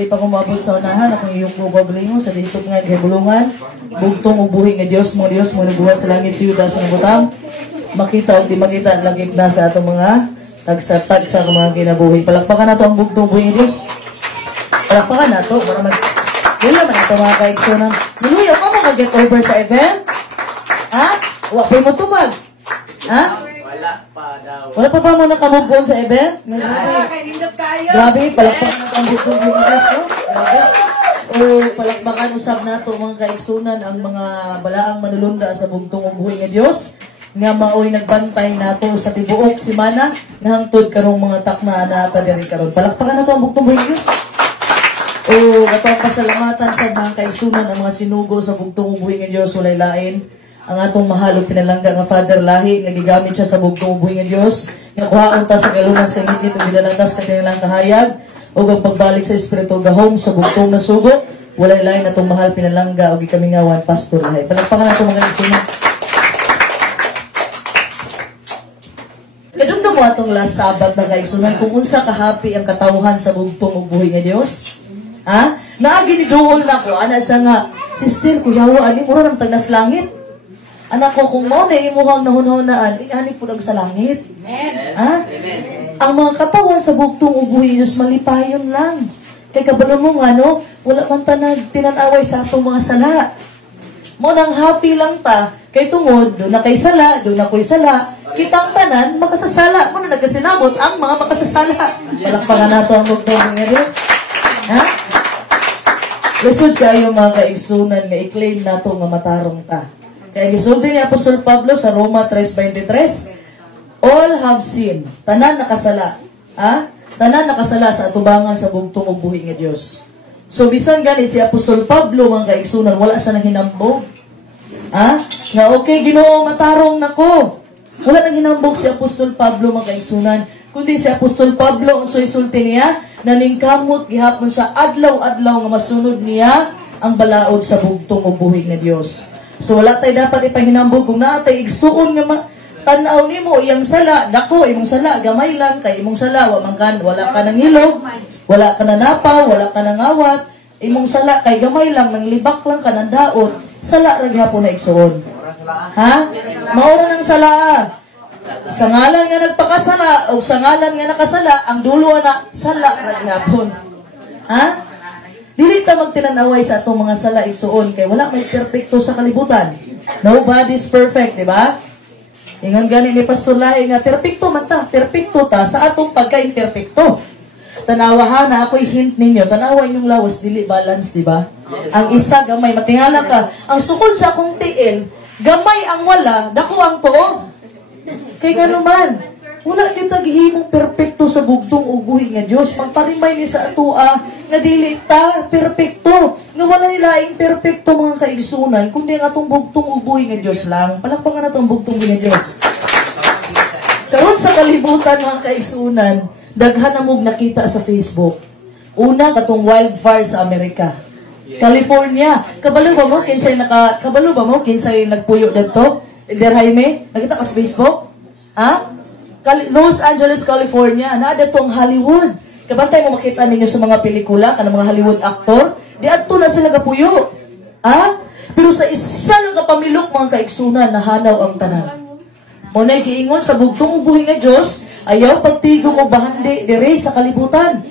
dili pa kumabot sa unahan, akong iyong bubagling mo sa dito nga gihibulungan, bugtong ubuhi nga Dios mo nabuhat sa langit sa yuda sa butang, makita o di makita lagip na sa atong mga tagsa-tagsa ng mga kinabuhi. Palakpakan na to ang bugtong ubuhi nga Dios. Palakpakan na to, para wala man ito mga kaigsunan. Niluyaw ka mo mag-get over sa event? Ha? Wapay mo tubag? Ha? Wala pa ba mo nakamove sa event? Grabe, palakpakan na ang bugtong ubuhi nga Dios. Grabe. O palakpakan usab na to mga kaigsunan ang mga balaang manulunda sa bugtong ubuhi nga Dios nga maoy nagbantay nato sa tibuok semana nahangtod karong mga takna na ata diri karon. Palakpakan na to ang bugtong ubuhi nga Dios. O katong pasalamatan sa mga kaigsunan ang mga sinugo sa bugtong ubuhi nga Dios walay lain ang atong mahalog pinalangga nga Father Lahi nga gigamit siya sa bugtong ubuhi nga Dios nga kuhaon ta sa galunas kay ngit ug gidalantas ka kanilang kahayag ug ang pagbalik sa espiritu gahom sa bugtong nasugo walay lain atong mahal pinalangga ug ikamingawan Pastor Lahi. Palakpakan nato mga kaigsunan. Kadungdong mo atong last Sabat na kaigsunan kung unsa kahapi ang katawhan sa bugtong ubuhi nga Dios. Ha? Naagi ni Dool na ko, ana siya nga, sister, kuyawa, ani, mura ng tagnas langit. Anak ko, kung mo na imuhang nahunahunaan, ani po lang sa langit. Yes. Ha? Ang mga katawan sa bugtong ubuhi, Diyos, malipayon lang. Kay kabalo mo nga, no, wala man tanag tinanaway sa atong mga sala. Mo nang happy lang ta, kay tungod, doon na kay sala, doon na ko'y sala, kitang tanan, makasasala. Mo na nagkasinabot ang mga makasasala. Palakpakan nato ang bugtong nga Diyos. Ha? Lisod kayo mga kaigsunan nga i-claim nato nga matarong ta. Kaya gisulti ni Apostol Pablo sa Roma 3:23, all have sinned, tanan nakasala. Ha? Tanan nakasala sa atubangan sa bugtong ubuhi nga Dios. So bisan gani si Apostol Pablo mga kaigsunan wala siya nang hinambog. Ha? Nga okay Ginoo matarong nako. Wala nang hinambog si Apostol Pablo mga kaigsunan, kundi si Apostol Pablo unsoy sulti niya naningkamot gihapon sa adlaw-adlaw nga masunod niya ang balaod sa bugtong ubuhi nga Dios. So wala tay dapat ipahinambog kung naa tay igsuon nga tan-aw nimo iyang sala, dako imong sala gamay lang kay imong sala wala ka nang ilog, wala ka na napaw, wala ka nang awat, imong sala kay gamay lang nang libak lang ka nang daot, sala ra gyapon na igsuon. Ha? Mao nang sala. Sa ngalan nga nagpakasala o sa ngalan nga nakasala, ang dulo na sala ra gyapon. Ha? Dili ta magtinanaway sa atong mga sala igsuon kay wala may perpekto sa kalibutan. Nobody's perfect, di ba? Ingon gani ni Pastor Lahi nga perpekto man ta, perpekto ta sa atong pagka-imperpekto. Tanawa na ako'y hint ninyo, tanawa inyong lawas dili balance, di ba? Yes. Ang isa gamay matingala ka, ang sukod sa akong tiil, gamay ang wala, dako ang tuo. Kay nga naman, wala kita gihimong perpekto sa bugtong ubuhi nga Dios. Magparimay ni sa atua nga dili ta perpekto. Nga wala laing perpekto mga kaigsunan, kundi ang atong bugtong ubuhi nga Dios lang. Palakpakan na itong bugtong ubuhi nga Dios. Karon sa kalibutan mga kaigsunan, daghan na mong nakita sa Facebook. Una katong wildfire sa Amerika. California. Kabalo ba mo kinsay nagpuyo dito? Elder Jaime, nakita ka sa Facebook? Ha? Los Angeles, California. Naada tong Hollywood. Kabantay mo makita ninyo sa mga pelikula, kanang mga Hollywood actor, di adto na sila gapuyo. Ha? Pero sa isa lang kapamilok mga kaigsunan, nahanaw ang tanan. Muna'y giingon sa bugtong ubuhi nga Diyos, ayaw pagtigong o bahandi dire sa kalibutan.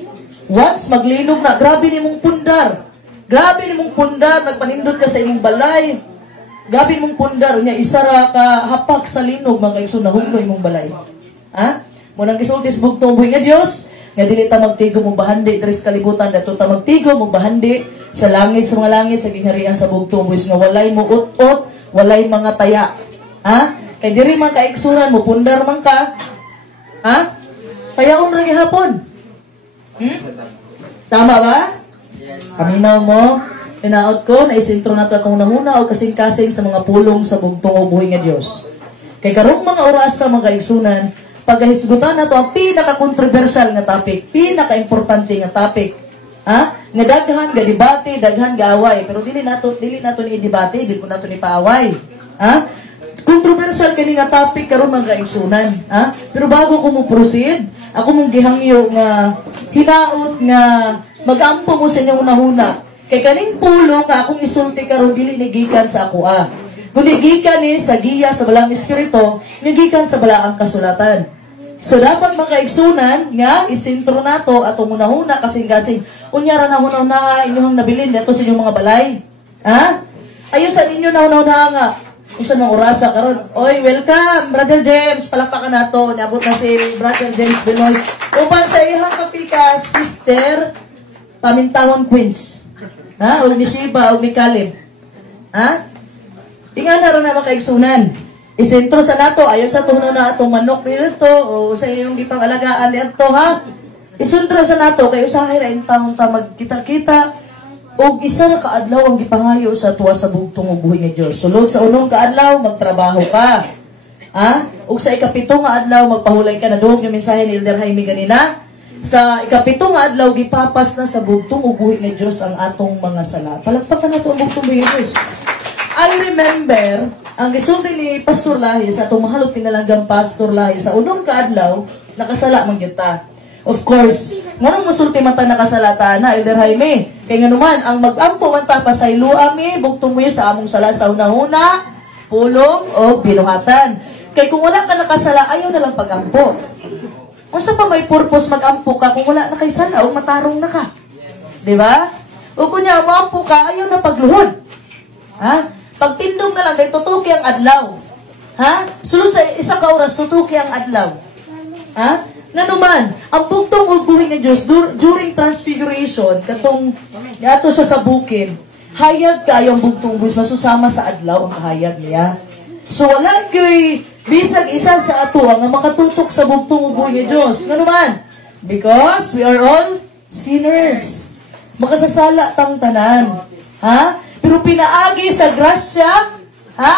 Once maglinog na, grabe ni mong pundar. Grabe ni mong pundar, nagpanindot ka sa imong balay. Gabi mong pundar niya isara ka hapak sa linog mga kaigsunan nahugno imong balay. Ha? Munang gisulti sa bugtong ubuhi nga Dios, nga dili ta magtigo mo bahandi diri sa kalibutan, dato ta magtigo mo bahandi sa langit sa mga langit sa gingharian sa bugtong ubuhi nga walay mo ut-ut, walay mga taya. Ha? Kay diri man kaigsunan mo pundar man ka. Ha? Tayaon ra gihapon. Tama ba? Yes. Paminaw mo. Pinaot ko, naisintro na ito akong nahuna o kasing-kasing sa mga pulong sa bugtong ubuhi nga Diyos. Kay karong mga oras sa mga kaigsunan, pagkahisgutan na ito ang pinaka-controversial nga topic, pinaka-importante nga topic. Ha? Nga daghan, ga debate, daghan, ga away. Pero dili nato ni i-debate, dili ko nato ni paaway. Ha? Controversial kani nga topic karon mga kaigsunan. Ha? Pero bago ko mo proceed, ako mong gihangyo nga hinaot nga Magampo mo sa inyong nahuna. Kay kaning pulo nga akong isulti karon dili ni gikan sa ako kundi gikan ni sa giya sa balang espiritu, ni gikan sa balaang kasulatan. So dapat makaigsunan nga isentro nato atong hunahuna kasing-gasing. Unyara na hunaw na inyong nabilin dito sa inyong mga balay. Ha? Ayo sa inyo na hunaw na nga. Usa nang orasa karon. Oy, welcome Brother James. Palakpakan nato. Niabot na si Brother James Benoy. Uban sa ihang kapika, Sister Pamintawon Queens. Ha? O ni Shiba, o ni Kalib. Ha? Tingan na rin na makaigsunan. Isentro sa nato, ayaw sa tunaw na atong manok nito, o sa iyong gipang alagaan nito, ha? Isentro sa nato, kayo usahay rin taong ta magkita-kita, o isa na kaadlaw ang gipangayo sa tuwa sa bugtong ug buhi nga Dios. Sulod sa unong kaadlaw, magtrabaho ka. Ha? O sa ikapito nga adlaw, magpahulay ka na doon yung mensahe ni Elder Jaime ganina. Sa ikapito nga adlaw, gipapas na sa bugtong ug buhi nga Dios ang atong mga sala. Palakpakan nato ang bugtong buhi nga Dios. I remember, ang gisulti ni Pastor Lahi sa atong mahalog pinalanggang Pastor Lahi sa unong kaadlaw, nakasala man gyud ta. Of course, nganong musulti man ta nakasalata na Elder Jaime. Kay nganuman ang mag-ampo man ta pasaylo ami bugtong mo sa among sala sa una-una, pulong o binuhatan. Kay kung wala ka nakasala, ayaw na lang pag-ampo. Unsa pa may purpose mag-ampo ka kung wala na kay sala o matarong na ka? Di ba? O kunya mo-ampo ka, ayaw na pagluhod. Ha? Pagtindog na lang kay tutuki ang adlaw. Ha? Sulod sa isa ka oras tutuki ang adlaw. Ha? Nanuman, ang bugtong ug buhi nga Dios during transfiguration katong ato siya sa bukid, hayag kayo ang bugtong buhis masusama sa adlaw ang kahayag niya. So wala kay bisag isa sa ato nga makatutok sa bugtong ug buhi nga Dios. Nanuman, because we are all sinners. Makasasala tang tanan. Ha? Pero pinaagi sa grasya,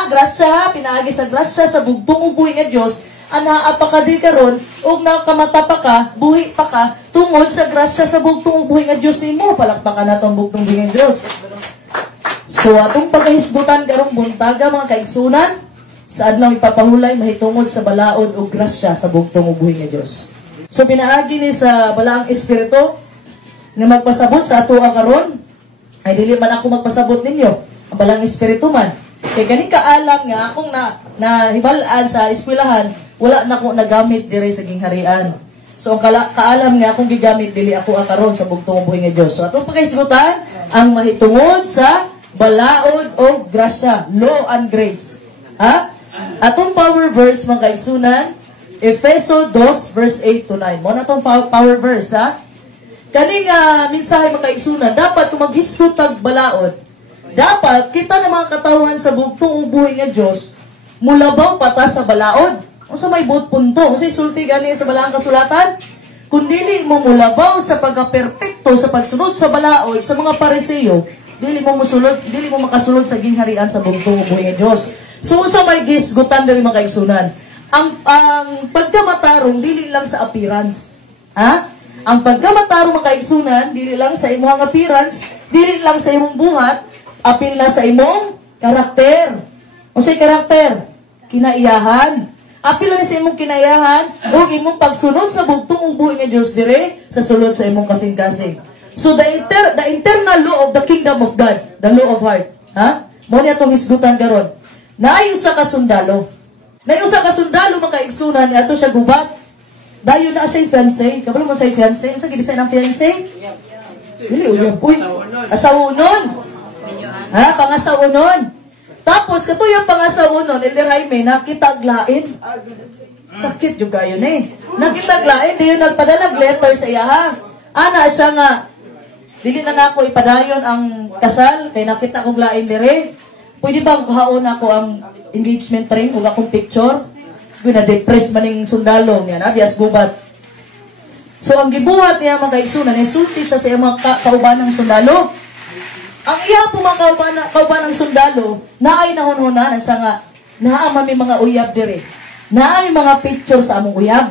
grasya, pinaagi sa grasya sa bugtong ug buhi nga Dios. Ana apakadi karon ug nakamata pa ka, buhi pa ka tungod sa grasya sa bugtong ug buhi nga Dios nimo. Palakpakan natong bugtong buhi nga Dios. So atong pagkahisgutan karong buntaga mga kaigsunan sa adlaw ipapahulay mahitungod sa balaod ug grasya sa bugtong ug buhi nga Dios. So pinaagi ni sa balaang espiritu na magpasabot sa atoa karon ay dili man ako magpasabot ninyo ang balaang espiritu man. Kay ganing kaalam nga akong nahibalaan sa eskwelahan, wala na ako nagamit diri sa gingharian. So ang kaalam nga akong gigamit dili ako akaron sa bugtong buhi nga Dios. So atong pagkahisgutan ang mahitungod sa balaod o grasya, law and grace. Ha? Atong power verse mga kaigsunan, Efeso 2 verse 8 to 9. Mo na tong power verse ha. Kaning mensahe mga kaigsunan, dapat kung maghisgot tag balaod, dapat kita na mga katawan sa bugtong buhi nga Dios mulabaw pata sa balaod. Unsa may buot punto? Unsa isulti gani sa balaang kasulatan? Kung dili mo mulabaw sa pagka-perpekto sa pagsunod sa balaod sa mga Pariseo, dili mo makasulod sa gingharian sa bugtong buhi nga Dios. So unsa may gisgutan diri mga kaigsunan? Ang pagkamatarong dili lang sa appearance. Ha? Ang pagkamatarong mga kaigsunan dili lang sa imong appearance, dili lang sa imong buhat, apil na sa imong karakter. Unsay karakter? Kinaiyahan. Apil na sa imong kinaiyahan ug imong pagsunod sa bugtong ug buhi nga Dios dire sa sulod sa imong kasing-kasing. So the internal law of the kingdom of God, the law of heart. Ha? Mo ni atong hisgutan karon. Naay usa ka sundalo. Naay usa ka sundalo mga kaigsunan ni ato siya gubat. Dayon na siya fiancé. Kabalo mo sa fiancé? Unsa gibisay ng fiancé? Dili uyab uy. Asawunon. Ha, pangasawunon. Tapos katuyang pangasawunon, Elder Jaime nakita aglain. Sakit jud kayo ni. Nakita aglain, diyon nagpadala letter sa iya ha. Ana siya nga dili na nako ipadayon ang kasal kay nakita kog lain dire. Pwede bang kuhaon ako ang engagement ring ug akong picture? Gina-depress maning sundalo niya na bias gubat. So ang gibuhat niya mga kaigsunan, isulti siya sa mga kaubanang sundalo. Ang iya po mga kaubanang sundalo, naay nahunhunan siya nga, naama may mga uyab dire. Naay mga picture sa among uyab.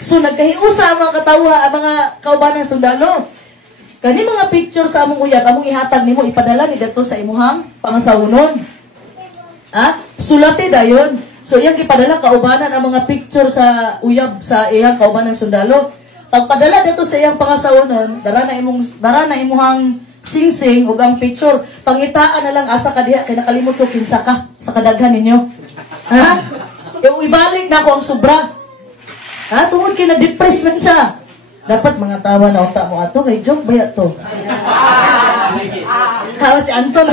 So nagkahiusa ang mga katawha, ang mga kaubanang sundalo. Kani mga picture sa among uyab, among ihatag nimo ipadala ni dito sa imuhang pangasawunon. Ha? Sulati dayon. So iyang ipadala kaubanan ang mga picture sa uyab sa iyang kaubanang sundalo. pagpadala dito sa iyang pangasaunon, dara na imuhang singsing ug ang picture, pangitaan na lang asa ka diha kay nakalimot ko kinsa ka sa kadaghan ninyo. Ha? Yung ibalik na ako ang sobra. Ha? Tungod kay na-depress man siya. Dapat mga tawa na utak mo ato kay joke ba to? Tawa si Anton.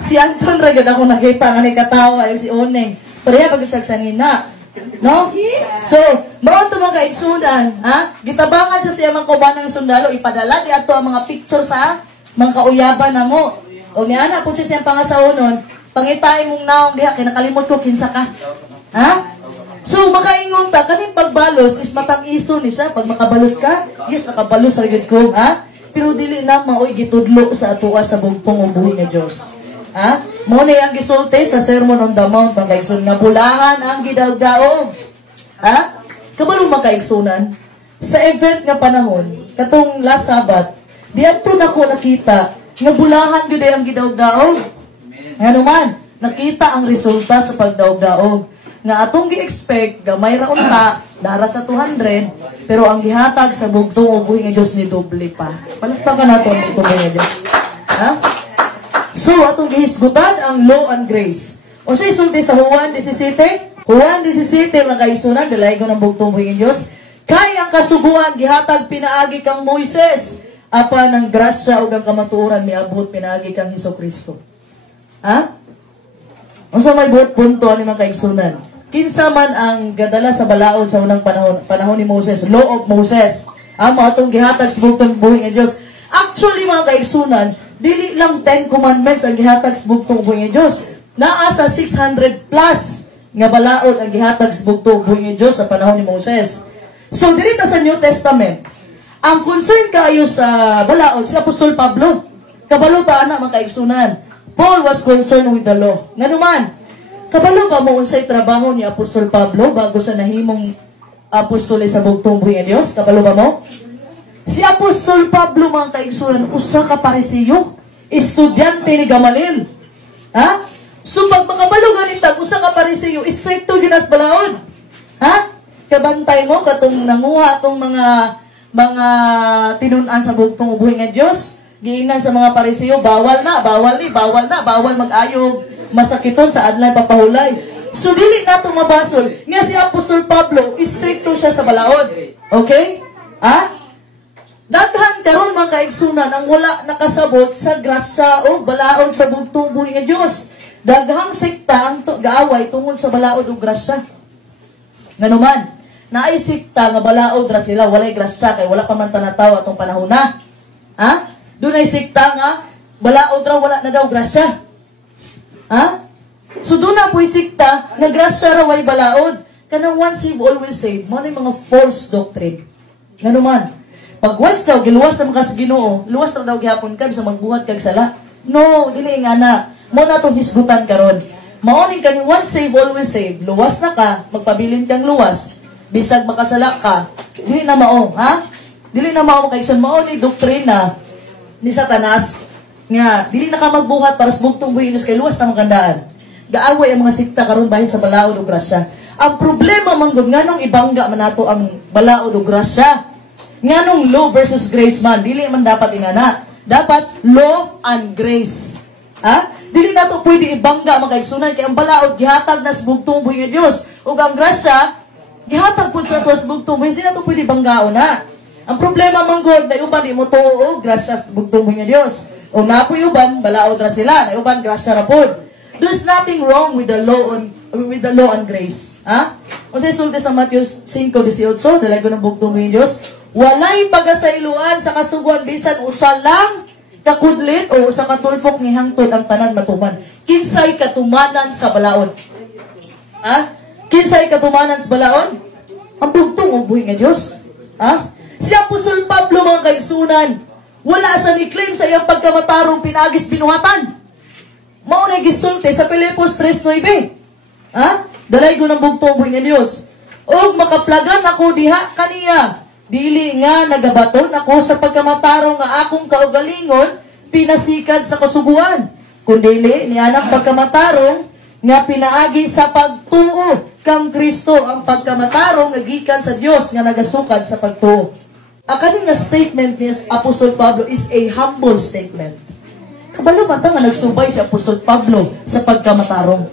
Si Anton ra gyud ako nakita nga ni katawa yung si Oneng. Pareha pagsagsangin na. No? So, mao to mga kaigsunan, ha? Gitabangan sa siya mga kubanang sundalo, ipadala di ato ang mga picture sa mga kauyaban na mo. O ni ana po siya siyang pangasaunon, pangitay mong naong diha kay nakalimot ko kinsa ka. Ha? So, makaingon ta kaning pagbalos is matang-iso ni siya pag makabalos ka. Yes, nakabalos ra gyud ko, ha? Pero dili na maoy gitudlo sa atoa sa bugtong ubuhi nga Dios. Ha? Mo na ang gisulti sa Sermon on the Mount ang kaigsun nga bulangan ang gidawdaog. Ha? Kabalo makaigsunan sa event nga panahon katong last Sabbath, diadto nako nakita nga bulahan gyud ang gidawdaog. Ngano man, nakita ang resulta sa pagdaog-daog. Nga atong gi-expect gamay ra unta dara sa 200 pero ang gihatag sa bugtong ubuhi nga Dios ni doble pa. Palakpakan nato ang bugtong ubuhi nga Dios. Ha? So, atong gihisgutan ang law and grace. O sa isulti sa Juan 17, Juan 17, mga kaisunan, dalay ko ng bugtong buhing Diyos, kay ang kasuguan, gihatag pinaagi kang Moises, apa ng grasya o ang kamatuoran, miabot pinaagi kang Hesukristo. Ha? O sa may buot punto, ni mga kaisunan, kinsa man ang gadala sa balaod sa unang panahon ni Moses, law of Moses, ang mga itong gihatag sa bugtong buhing Diyos. Actually, mga kaigsunan, dili lang 10 commandments ang gihatag sa bugtong buhing Diyos. Naa sa 600 plus nga balaod ang gihatag sa bugtong buhing Diyos sa panahon ni Moses. So, dito sa New Testament, ang concern kayo sa balaod, si Apostol Pablo. Kabalo ta ana mga kaigsunan. Paul was concerned with the law. Nga naman, kabalo ba mo unsay trabaho ni Apostol Pablo bago sa nahimong apostol sa bugtong buhing Diyos? Kabalo ba mo? Si Apostol Pablo, mga kaigsunan, usa ka parisiyo, estudyante ni Gamaliel. Ha? So, pag makabalo nga nitag, usa ka parisiyo, stricto ginas balaod. Ha? Kabantay mo, katong nanguha atong mga tinunan sa bugtong ubuhi nga Diyos, giingnan sa mga parisiyo, bawal bawal mag-ayog, masakiton sa adlay papahulay. So, dili na itong mabasol. Nga si Apostol Pablo, stricto siya sa balaod. Okay? Ha? Daghan karon mga kaigsunan ang wala nakasabot sa grasya o balaod sa bugtong buhi nga Dios. Daghang sekta ang gaaway tungod sa balaod ug grasya. Nganuman, naay sekta nga balaod ra sila walay grasya kay wala pa man tanataw atong panahon na. Ha? Dunay sekta nga balaod ra wala na daw grasya. Ha? So doon na po'y sekta nga grasya ra way balaod. Kanang once saved always saved, mo mga false doctrine. Nganuman, pag once daw, giluwas na makas Ginoo, luwas na daw gihapon ka, sa magbuhat kag sala. No, dili nga na. Mo na itong hisgutan karon. Maoning ka ni once save, always save. Luwas na ka, magpabilin kang luwas. Bisag makasala ka, dili na mao, ha? Dili na mao kaysa maoning doktrina ni Satanas. Nga, dili na ka magbuhat para sa bugtong buhinos kay luwas na magandaan. Gaaway ang mga sikta karon bahin sa balaod o grasya. Ang problema manggod nganong ibangga man nato ang balaod o grasya. Nganong law versus grace man, dili man dapat ingana. Dapat law and grace. Ha? Dili na to pwede ibangga makaigsunan kay ang balaod gihatag na sa bugtong buhi nga Dios. Ug ang grasya gihatag pud sa tuwas bugtong buhi, dili na to pwede banggaon na. Ang problema manggod na uban di mo tuo grasya sa bugtong buhi nga Dios. O napoy uban balaod ra sila, na uban grasya ra pud. There's nothing wrong with the law and grace. Ha? O sa isulti sa Matthew 5:18, dalay ko ng bugtong buhi nga Dios. Walay pagasayloan sa kasuguan bisan usa lang kakudlit o sa katulpok ni hangtod ang tanan matuman. Kinsay katumanan sa balaod? Ha? Kinsay katumanan sa balaod? Ang bugtong ubuhi nga Dios. Ha? Si Apostol Pablo mga kaigsunan, wala sa ni-claim sa iyang pagkamatarong pinagis binuhatan. Mao na gisulti sa Filipos 3:9. Ha? Dalay ko ng bugtong ubuhi nga Dios. Og makaplagan ako diha kaniya. Dili nga nagabaton ako sa pagkamatarong nga akong kaugalingon pinasikan sa kasuguan. Kundili ni anak pagkamatarong nga pinaagi sa pagtuo kang Kristo ang pagkamatarong nagikan sa Dios nga nagasukad sa pagtuo. Ang kaning nga statement ni Apostol Pablo is a humble statement. Kabalo man ta nga nagsubay si Apostol Pablo sa pagkamatarong.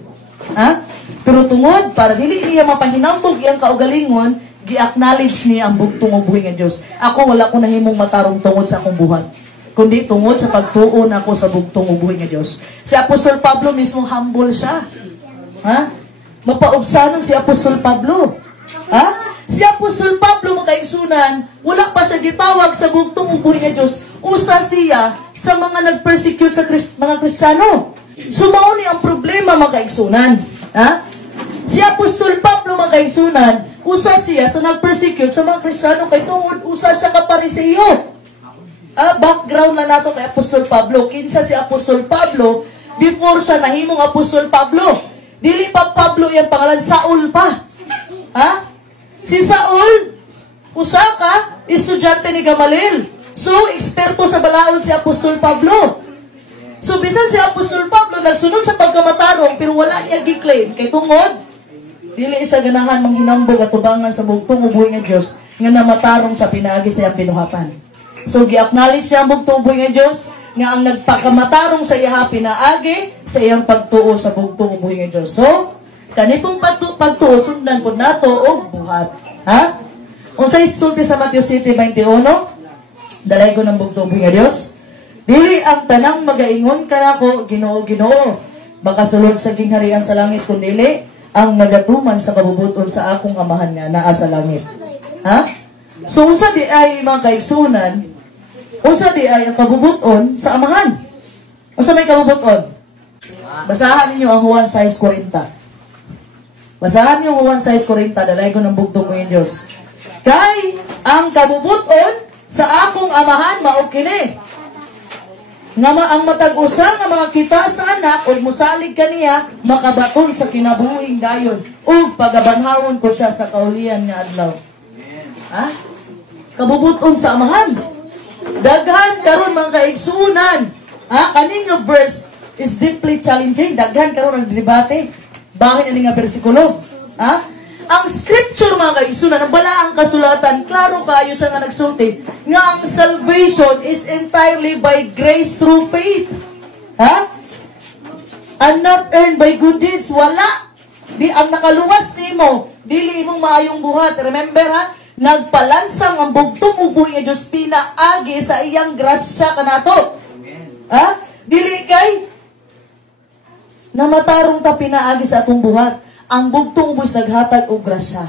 Ha? Pero tungod para dili niya mapahinambog iyang kaugalingon, gi-acknowledge niya ang bugtong ubuhi nga Dios. Ako wala ko nahimong matarong tungod sa akong buhat, kundi tungod sa pagtuo nako sa bugtong ubuhi nga Dios. Si Apostol Pablo mismo humble siya. Ha? Mapaubsanon si Apostol Pablo. Ha? Si Apostol Pablo makaigsunan, wala pa siya gitawag sa bugtong ubuhi nga Dios. Usa siya sa mga nag-persecute sa mga Kristiyano. Sumao ni ang problema makaigsunan. Ha? Si Apostol Pablo makaigsunan, usa siya sa nag-persecute sa mga Kristiyano kay tungod usa siya ka Pariseo. Background lang nato kay Apostol Pablo. Kinsa si Apostol Pablo before siya nahimong Apostol Pablo. Dili pa Pablo yan pangalan, Saul pa. Ha? Si Saul, usa ka estudyante ni Gamaliel. So, eksperto sa balaod si Apostol Pablo. So, bisan si Apostol Pablo nagsunod sa pagkamatarong pero wala niya gi-claim kay tungod dili isa ganahan manghinambog at tubangan sa bugtong ubuhi nga Dios nga namatarong sa pinaagi sa iyang pinuhapan. So, gi-acknowledge siya ang bugtong ubuhi nga Dios nga ang nagpakamatarong sa iya pinaagi sa iyang pagtuo sa bugtong ubuhi nga Dios. So, kanipong pagtuo sundan pud nato og buhat. Ha? Unsay sulti sa Mateo 7:21? Dalay ko ng bugtong ubuhi nga Dios. Dili ang tanang magaingon kanako Ginoo Ginoo baka sulod sa gingharian sa langit kundili ang nagatuman sa kabubuton sa akong amahan nga naa sa langit. Ha? So unsa di ay mga kaigsunan, unsa di ay ang kabubuton sa amahan? Unsa may kabubuton? Basahan ninyo ang Juan 6:40. Basahan niyo Juan 6:40, dalay ko ng bugtong mo Dios. Kay ang kabubuton sa akong amahan mao kini nga ang matag-usa nga mga kita sa anak ug mosalig kaniya makabaton sa kinabuhing dayon ug pagabanhawon ko siya sa kaulian nga adlaw. Ha? Kabubuton sa amahan. Daghan karon mga kaigsunan. Ha? Kaning nga verse is deeply challenging. Daghan karon ang debate. Bakit ani nga bersikulo? Ha? Ang scripture mga kaigsunan, ang balaang kasulatan, klaro kayo sa nga nagsulti, nga ang salvation is entirely by grace through faith. Ha? And not earned by good deeds. Wala. Di ang nakaluwas nimo, dili imong maayong buhat. Remember ha? Nagpalansang ang bugtong ubuhi nga Dios pinaagi sa iyang grasya kanato. Ha? Dili kay namatarong ta pinaagi sa atong buhat. Ang bugtong ubos naghatag og grasya.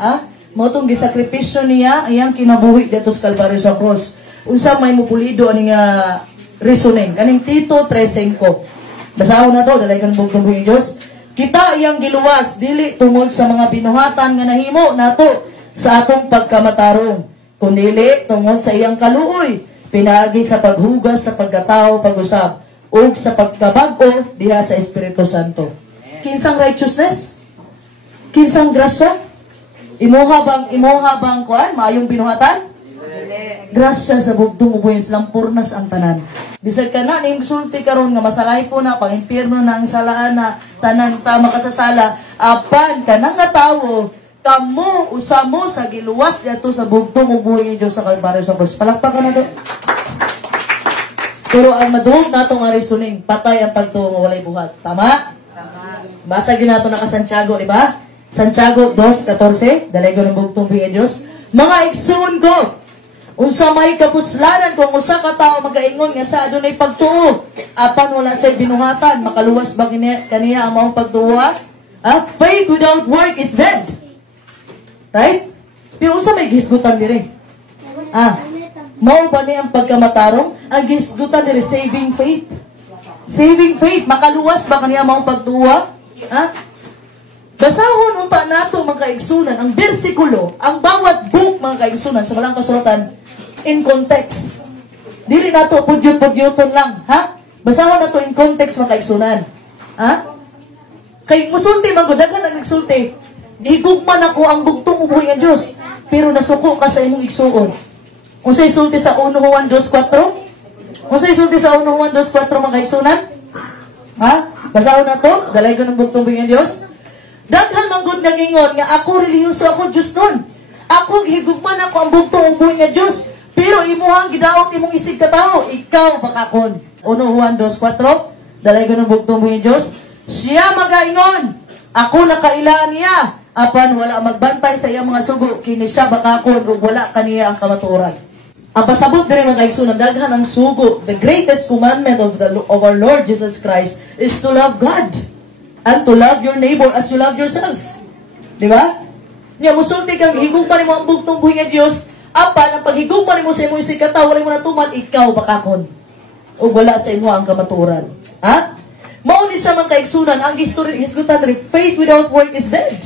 Ha? Mao tong gisakripisyo niya iyang kinabuhi dito sa Kalbaryo sa cross. Unsa may mupulido ani nga reasoning kaning Tito 3:5. Basahon na to dalay kan bugtong buhi Dios. Kita iyang giluwas dili tungod sa mga binuhatan nga nahimo nato sa atong pagkamatarong, kundi tungod sa iyang kaluoy pinaagi sa paghugas sa pagkatao pag-usab ug sa pagkabag-o diha sa Espiritu Santo. Kinsang righteousness? Kinsang grasya? Imuha bang kuan maayong binuhatan? Grasya sa bugtong ubuhi lampurnas ang tanan. Bisag kana ning sulti karon nga masalay po na pang-impierno na ang salaan na tanan ta makasasala apan kanang nga tawo kamo usamo sa giluwas dito sa bugtong ubuhi Dios sa Kalbaryo sa cross. Palakpakan na to. Pero ang maduog nato nga reasoning, patay ang pagtuo walay buhat. Tama? Basa gyud nato naka Santiago, di ba? Santiago 2:14, dalay ko ng bugtong ubuhi Dios. Mga igsoon ko, unsa may kapuslanan kung usa ka tawo magaingon nga sa adunay pagtuo, apan wala siya binuhatan, makaluwas ba kaniya ang maong pagtuo? Faith without work is dead. Right? Pero unsa may gisgutan diri? Mao ba ni ang pagkamatarong? Ang gisgutan diri saving faith. Saving faith, makaluwas ba kaniya maong pagtuo? Basahon unta nato mga kaigsunan ang bersikulo, ang bawat book mga kaigsunan sa walang kasulatan in context. Dili nato pudyot-pudyoton lang, ha? Basahon nato in context mga kaigsunan. Ha? Kay musulti man gud daghan ang nagsulti. Gihigugman ako ang bugtong ubuhi nga Dios, pero nasuko ka sa imong igsuon. Unsay sulti sa 1 Juan 2:4? Unsay sulti sa 1 Juan 2:4 mga kaigsunan? Ha? Basahon na to, dalay ko ng bugtong ubuhi nga Dios. Daghan man gud nagingon nga ako relihiyoso ako Dios nun. Ako gihigugman ako ang bugtong uboy nga Dios. Pero imuhang gidaot imong isig ka tao, ikaw bakakon. 1 Juan 2:4, dalay ko ng bugtong uboy nga Dios. Siya magaingon, ako nakailangan niya. Apan wala magbantay sa iyang mga sugo, kini siya bakakon ug wala kaniya ang kamatuoran. Ang pasabot diri mga kaigsunan, daghan ang sugo. The greatest commandment of our Lord Jesus Christ is to love God and to love your neighbor as you love yourself. Di ba? Nya musulti kang higugman nimo ang bugtong buhi nga Dios, apan ang paghigugman nimo sa imong isig ka tawo, wala mo natuman, ikaw bakakon ug wala sa imo ang kamatuoran. Ha? Mao ni sa mga kaigsunan ang hisgutan diri, faith without work is dead.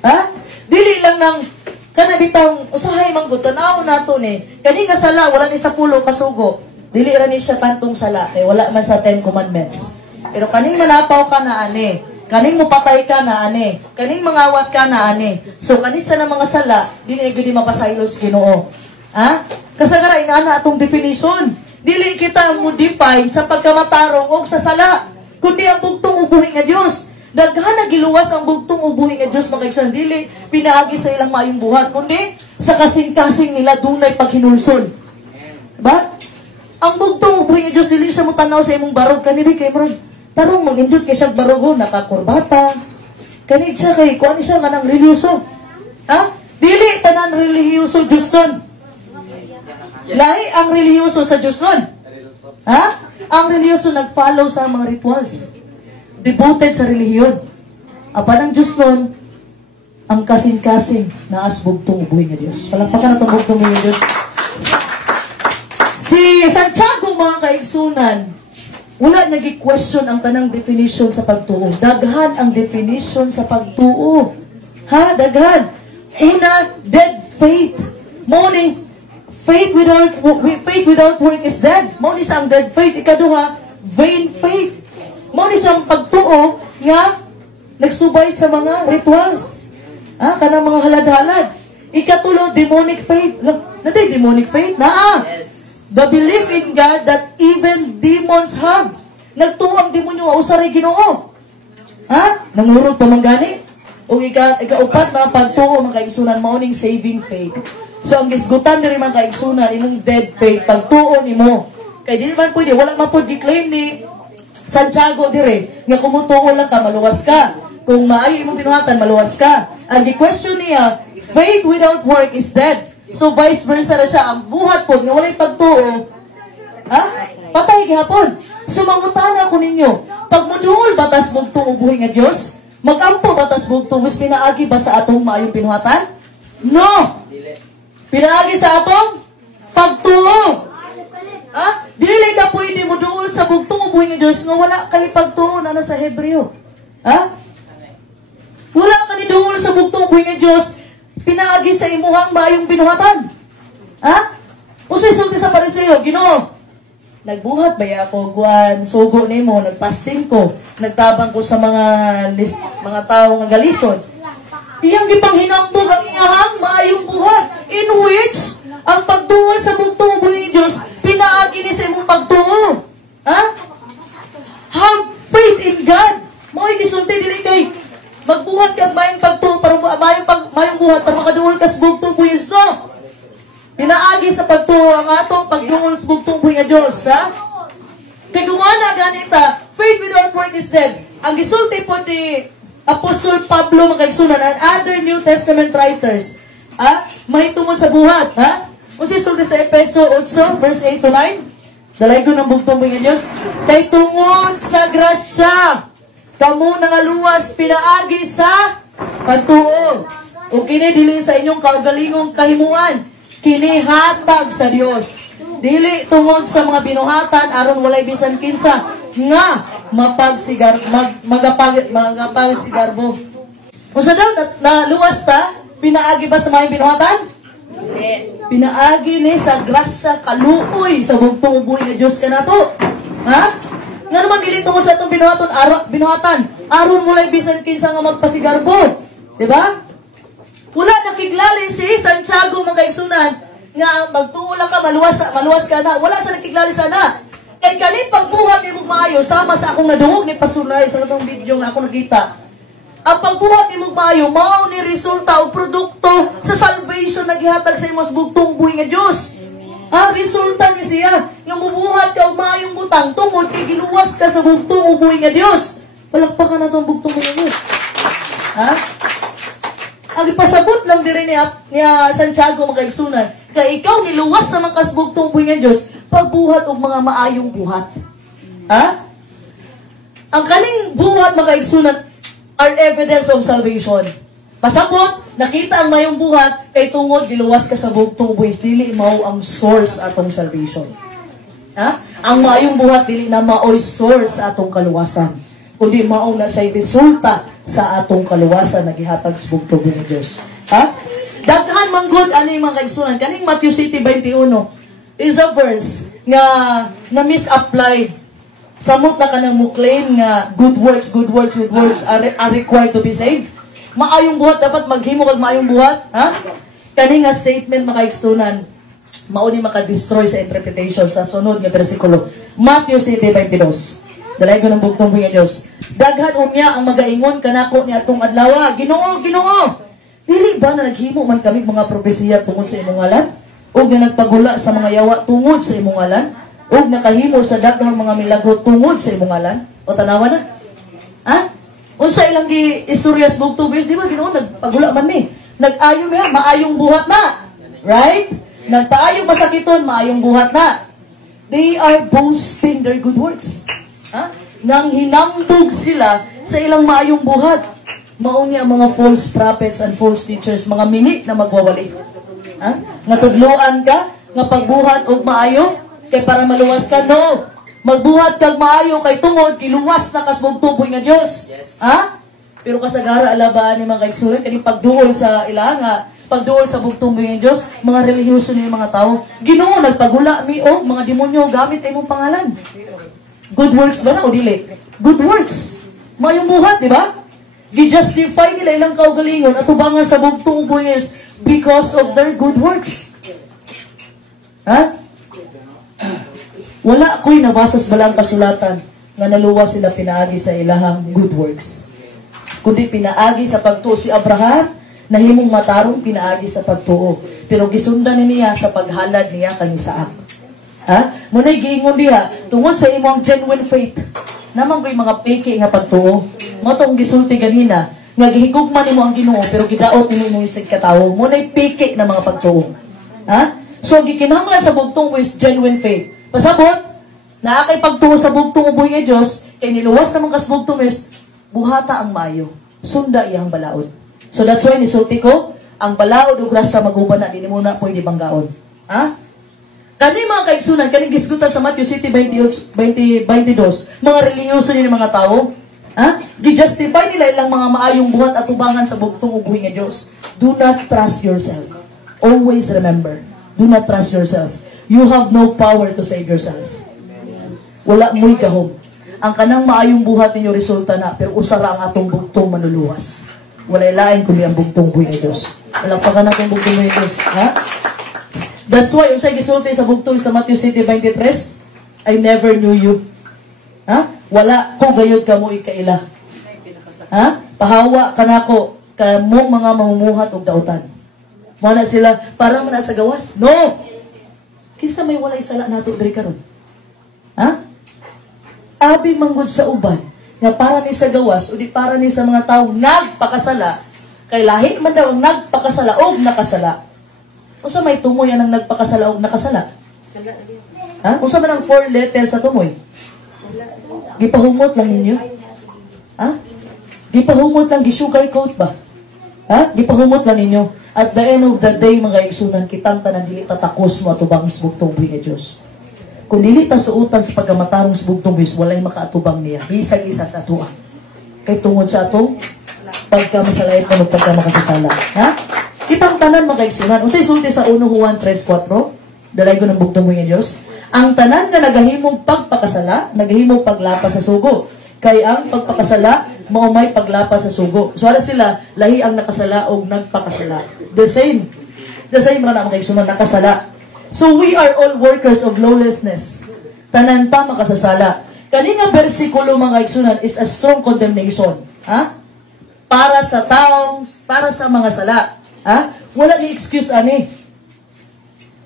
Ha? Dili lang nang kana bitang usahay man gud tanaw nato ni kani nga sala wala ni sa pulo kasugo, dili ra ni siya tantong sala kay wala man sa 10 commandments. Pero kaning manapaw ka na ani, kaning mopatay ka na ani, kaning mangawat ka na ani, so kani sa mga sala dili gyud mapasaylos Ginoo. Ha? Kasagara inana atong definition, dili kita mo define sa pagkamatarong og sa sala, kundi ang bugtong ubuhi nga Dios. Daghan na giluwas ang bugtong ubuhi nga Dios mga kaigsunan, dili pinaagi sa ilang maayong buhat, kundi sa kasing-kasing nila dunay paghinulsol. Diba? Ang bugtong ubuhi nga Dios dili siya mo tanaw sa imong barog kanili kay murag tarong magindot kay siya barogo nakakurbata. Kani siya kay kuan siya kanang relihiyoso. Ha? Dili tanan relihiyoso Dios nun. Lahi ang relihiyoso sa Dios nun. Ha? Ang relihiyoso nag-follow sa mga rituals. Devoted sa relihiyon. Apan ang Diyos nun, ang kasing-kasing na asbugtong ubuhi nga Diyos. Palagpakan na itong bugtong ubuhi nga Diyos. Si Santiago, mga kaigsunan, wala nag-question ang tanang definition sa pagtuo. Daghan ang definition sa pagtuo. Ha? Daghan. Una, dead faith. Morning, faith without work is dead. Morning sa ang dead faith. Ikaduha, vain faith. Mao ni siyang pagtuo nga nagsubay sa mga rituals. Kanang mga halad-halad. Ikatulo, demonic faith. Natay demonic faith? Yes. The belief in God that even demons have. Nagtuo ang demonyo nga usaray Ginoo. Nangurog pa man gani. O ikaupat na pagtuo mga kaigsunan, mao ning saving faith. So ang gisgutan diri mga kaigsunan, imong dead faith, pagtuo nimo. Kay di man pwede, wala man pud gi-claim ni Santiago dire, nga kumutuo lang ka, maluwas ka. Kung maayo imong binuhatan, maluwas ka. And the question niya, faith without work is dead. So vice versa na siya, ang buhat po, nga walay pagtuo, patay gihapon. So mangutana ko ninyo, pag moduol batas bugtong ubuhi nga Dios, magampo batas bugtong, mas pinaagi ba sa atong maayong binuhatan? No! Pinaagi sa atong pagtuo. Dili ka pwede mo doon sa bugtong ubuhi nga Diyos nga wala ka ni pagtuon na sa Hebreo. Wala ka ni doon sa bugtong ubuhi nga Diyos pinaagi sa imuhang mayong binuhatan. Usay sulti sa Pariseo, Ginoo, nagbuhat ba ako guan sugo nimo, nagpasting ko, nagtabang ko sa mga tao nga galison. Iyang gipanghinambog ang iyahang mayong buhat in which ang pagtuo sa bugtong ubuhi nga Diyos pinaagi ni sa imong pagtuo. Have faith in God. Mo'y gisulti dili kay magbuhat kang mayong pagtuo para mayong buhat para makaduol ka sa bugtong buhis no. Pinaagi sa pagtuo ang atong pagduol sa bugtong buhi nga Dios, Kay gumana ganita, faith without work is dead. Ang gisulti po ni Apostol Pablo mga kaigsunan and other New Testament writers, mahitungod sa buhat, Kung sisulti sa Efeso 8, verse 8 to 9, dalay ko ng bugtong mga Diyos, kay tungod sa grasya, kamo nangaluwas pinaagi sa pagtuo. O kini dili sa inyong kaugalingong kahimuan, kini hatag sa Dios. Dili tungod sa mga binuhatan, aron walay bisan kinsa, nga magapagsigarbo. Kung sa daw, naluwas ta, pinaagi ba sa mga binuhatan? Pinaagi ni sa grasya kaluoy sa bugtong ubuhi nga Dios kanato. Nga naman dili tungod sa atong binuhatan, aron mulay bisan kinsa nga magpasigarbo. Diba? Wala nakiglali si Santiago mga kaigsunan nga magtuo lang ka, maluwas ka na. Wala sa nakiglali sana. Kay kanin pagbuhat ni maayo sama sa akong nadungog ni Pastor Ray sa atong video nga ako nakita. Ang pagbuhat imong maayo, mao ni resulta o produkto sa salvation na gihatag sa imong bugtong buhi nga Dios. Resulta ni siya nga mubuhat ka og maayong butang tungod kay giluwas ka sa bugtong buhi nga Dios. Palakpakan na tong bugtong buhi nga Dios. Ang ipasabot lang diri niya Santiago makaigsunan, kay ikaw niluwas naman kas bugtong buhi nga Dios, pagbuhat og mga maayong buhat. Ang kaning buhat makaigsunan are evidence of salvation. Pasabot, nakita ang mayong buhat, kay tungod, giluwas ka sa bugtong buhis, dili mao ang source atong salvation. Ang mayong buhat, dili na mao'y source atong kaluwasan. Kundi mao na siya'y resulta sa atong kaluwasan na gihatag sa bugtong buhis ng Diyos. Daghan manggod, ano yung mga kaigsunan? Kaning Matthew City 21 is a verse nga misapply. Samot na ka nang muklaim nga good works are required to be saved. Maayong buhat, dapat maghimo kag maayong buhat. Kani nga statement makaigsunan, mao ni maka-destroy sa interpretation sa sunod nga bersikulo. Matthew 7:22. Dalay ko ng bugtong buhi nga Dios. Daghan unya ang magaingon kanako ni atong adlaw. Ginoo, Ginoo. Dili ba na naghimo man kami mga propesiya tungod sa imong ngalan? O nga nagpagula sa mga yawa tungod sa imong ngalan? O nakahimo sa daghang mga milagro tungod sa imong ngalan? O tanawa na? Unsa ilang gi-istoryas bugtong buhi, di ba Ginoo nagpagula man ni? Nag-ayo niya, maayong buhat na. Right? Nagpaayong masakiton, maayong buhat na. They are boasting their good works. Nang hinambog sila sa ilang maayong buhat. Mauni ang mga false prophets and false teachers, mga minit na magwawali. Nga tudloan ka, nga pagbuhat og maayo, kay para maluwas ka, no. Magbuhat kag maayo kay tungod giluwas na kas bugtong nga Dios. Pero kasagara alabaan ni mga kaigsunan kani pagduol sa ila nga pagduol sa bugtong nga Dios, mga relihiyoso ni mga tao. Ginoo nagpagula mi og mga demonyo gamit imong pangalan. Good works ba na o dili? Good works. Mayong buhat, di ba? Gi-justify nila ilang kaugalingon at ubangan sa bugtong nga Dios because of their good works. Wala ko'y nabasas balang kasulatan nga naluwas sila pinaagi sa ilahang good works. Kundi pinaagi sa pagtuo si Abraham, nahimong matarong pinaagi sa pagtuo. Pero gisundan niya sa paghalad niya kang Isaac. Muna'y giingon diha, tungod sa imong genuine faith, naman ko'y mga peke nga pagtuo. Mo tong gisulti ganina, nga gihigugman nimo ang Ginoo pero gidaot nimo imong isig katawo. Muna'y peke na mga pagtuo. So gikinahanglan sa bugtong is genuine faith. Pasabot, na akay pagtuo sa bugtong uboy nga Diyos, kay niluwas naman kas bugtong is, buhata ang mayo, sunda iyang balaod. So that's why nisulti ko, ang balaod o grasya maguban na, di muna pwede banggaon. Kani mga kaigsunan, kani gisgutan sa Matthew City 22, mga reliyoso ni mga tao, gi-justify nila ilang mga maayong buhat at ubangan sa bugtong uboy nga Diyos. Do not trust yourself. Always remember, do not trust yourself. You have no power to save yourself. Wala mo'y gahom. Ang kanang maayong buhat ninyo resulta na, pero usara ang atong bugtong manuluwas. Wala'y lain kundi ang bugtong buhay ng Diyos. Walang pa ka na kung bugtong buhay ng Diyos. That's why, usay gisulti sa bugtong sa Matthew 7:23, I never knew you. Wala ko gayod ka mo ikaila. Pahawa ka na ko, ka mong mga mamumuhat og dautan. Muna sila, para man sa gawas? No! Kinsa may walay sala nato diri karon? Abi manggod sa uban nga para ni sa gawas o di para ni sa mga tawo nagpakasala kay lahi man daw ang nagpakasala o nakasala. Unsa may tumoy ang nagpakasala o nakasala? Unsa man ang 4 letters sa tumoy? Gipahumot lang ninyo? Gipahumot lang, gi-sugarcoat ba? Gipahumot lang ninyo. At the end of the day, mga igsunan, kitang tanan dili tatakos mo atubang isbugtong buhi nga Diyos. Kung dili ta suutan sa pagkamatarong isbugtong buhi, walay makaatubang niya. Bisag isa sa atua. Kay tungod sa atong pagkamasalay pa ng pagkamakasasala. Kitang tanan, mga igsunan. Unsay sulti sa 1 Juan 3:4, dalay ko ng bugtong buhi nga Diyos. Ang tanan nga nagahimong pagpakasala, nagahimong paglapas sa sugo. Kay ang pagpakasala, maumay paglapas sa sugo. So, ala sila, lahi ang nakasala o nagpakasala. The same na mga kaigsunan, nakasala. So, we are all workers of lawlessness. Tanan ta makasasala. Kani nga bersikulo mga kaigsunan is a strong condemnation. para sa mga sala. Ha? Wala ni excuse ani.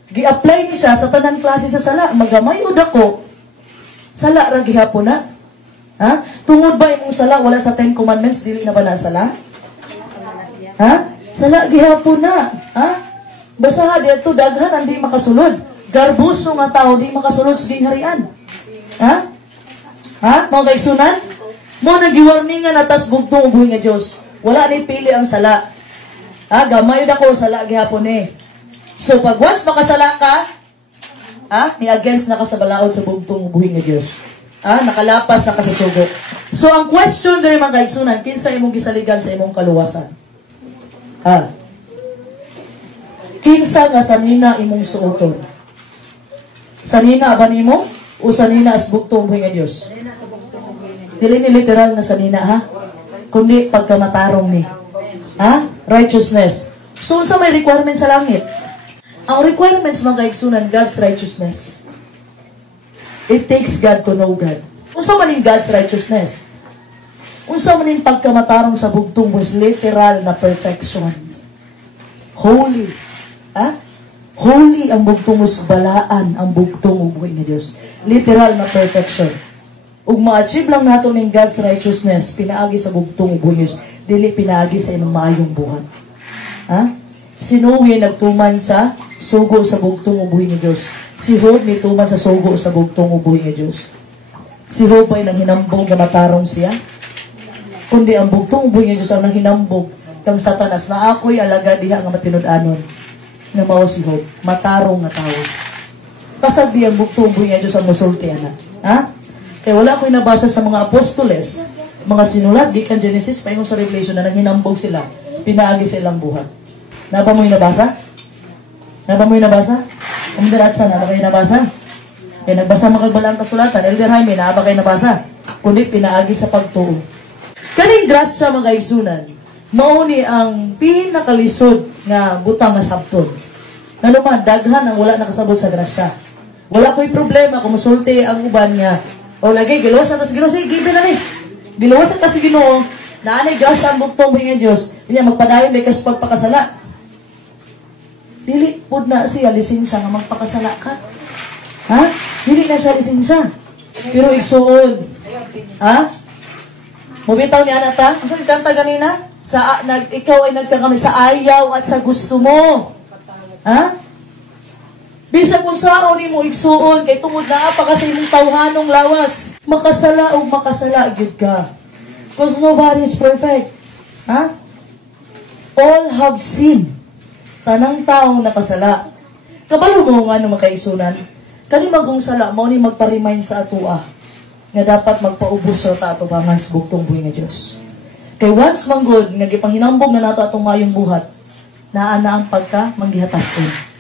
Gi-apply ni siya sa tanang klase sa sala. Magamay ud ako. Sala ra gihapon na. Ha? Tungod ba imong sala wala sa 10 commandments dili na ba na sala? Ha? Sala gihapon na. Ha? Basaha dito daghan ang di makasulod. Garbuso nga tao di makasulod sa gingharian. Ha? Ha? Mga kaigsunan? Mo nagiwarningan atas bugtong ubuhi nga Dios. Wala ni pili ang sala. Ha? Gamay ako sala gihapon eh. So pag once makasala ka, ha? Ni against na ka sa balaod sa bugtong ubuhi nga Dios. Ha? Nakalapas na ka sa sugo. So ang question diri mga kaigsunan, kinsa imong gisaligan sa imong kaluwasan? Ha? Kinsa nga sanina imong suoton? Sanina ba nimo o sanina as bugtong ubuhi nga Dios? Dili ni literal na sanina ha, kundi pagkamatarong ni. Ha? Righteousness. So unsa may requirement sa langit? Ang requirements mga kaigsunan, God's righteousness. It takes God to know God. Unsa man in God's righteousness? Unsa man in pagkamatarong sa bugtong was literal na perfection. Holy. Ha? Holy ang bugtong was balaan ang bugtong ubuhi ni Dios. Literal na perfection. Ug ma-achieve lang nato ning God's righteousness pinaagi sa bugtong ubuhi, dili pinaagi sa imong maayong buhat. Ha? Si Noe nagtuman sa sugo sa bugtong ubuhi ni Dios. Si Job nituman sa sugo sa bugtong ubuhi ni Dios. Si Job ay nanghinambog na matarong siya. Kundi ang bugtong ubuhi ni Dios ang nanghinambog kang Satanas na ako'y alagad diha nga matinud-anon. Nga mao si Job, matarong nga tawo. Pasag di ang bugtong ubuhi ni Dios ang musulti ana. Ha? Kaya wala ko'y nabasa sa mga apostoles, mga sinulat, di kan Genesis, paingon sa Revelation na nanghinambog sila, pinaagi sa ilang buhat. Naba mo'y nabasa? Naba mo'y nabasa? Kumdarat sa naba kayo nabasa? Kaya nagbasa makagbalang kasulatan, Elder Jaime, naba kayo nabasa? Kundi pinaagi sa pagtuo. Kaning grasya mga kaigsunan, mauni ang pinakalisod nga butang nga sabton. Nanuman, daghan ang wala nakasabot sa grasya. Wala ko'y problema kung musulti ang uban nga o lagi, gilawasan ka sa Ginoo. Sige, gibe na ni. Gilawasan ka sa Ginoo. Naanay grasya ang bugtong buhi nga Diyos. Hindi, magpadayon may kas pagpakasala. Dili pud na siya lisensya nga magpakasala ka. Ha? Dili na siya lisensya. Pero igsuon. Ha? Mubitaw ni anak ta? Ang saan kanta ganina? Ikaw ay nagkakamay sa ayaw at sa gusto mo. Ha? Bisa kung saan mo igsuon, kay tungod na pa kasi imong tawhanong lawas. Makasala o makasala, gyud ka. Because nobody is perfect. Ha? All have sinned. Tanang taong nakasala. Kabalo mo nga no makaisunan, kani magong sala, mao ni magpa-remind sa atua nga dapat magpaubos sa ato bangas bugtong buhi nga Dios. Kay once manggod nga gipanghinambog na nato atong mayong buhat, naa na ang pagka manggihatas-on.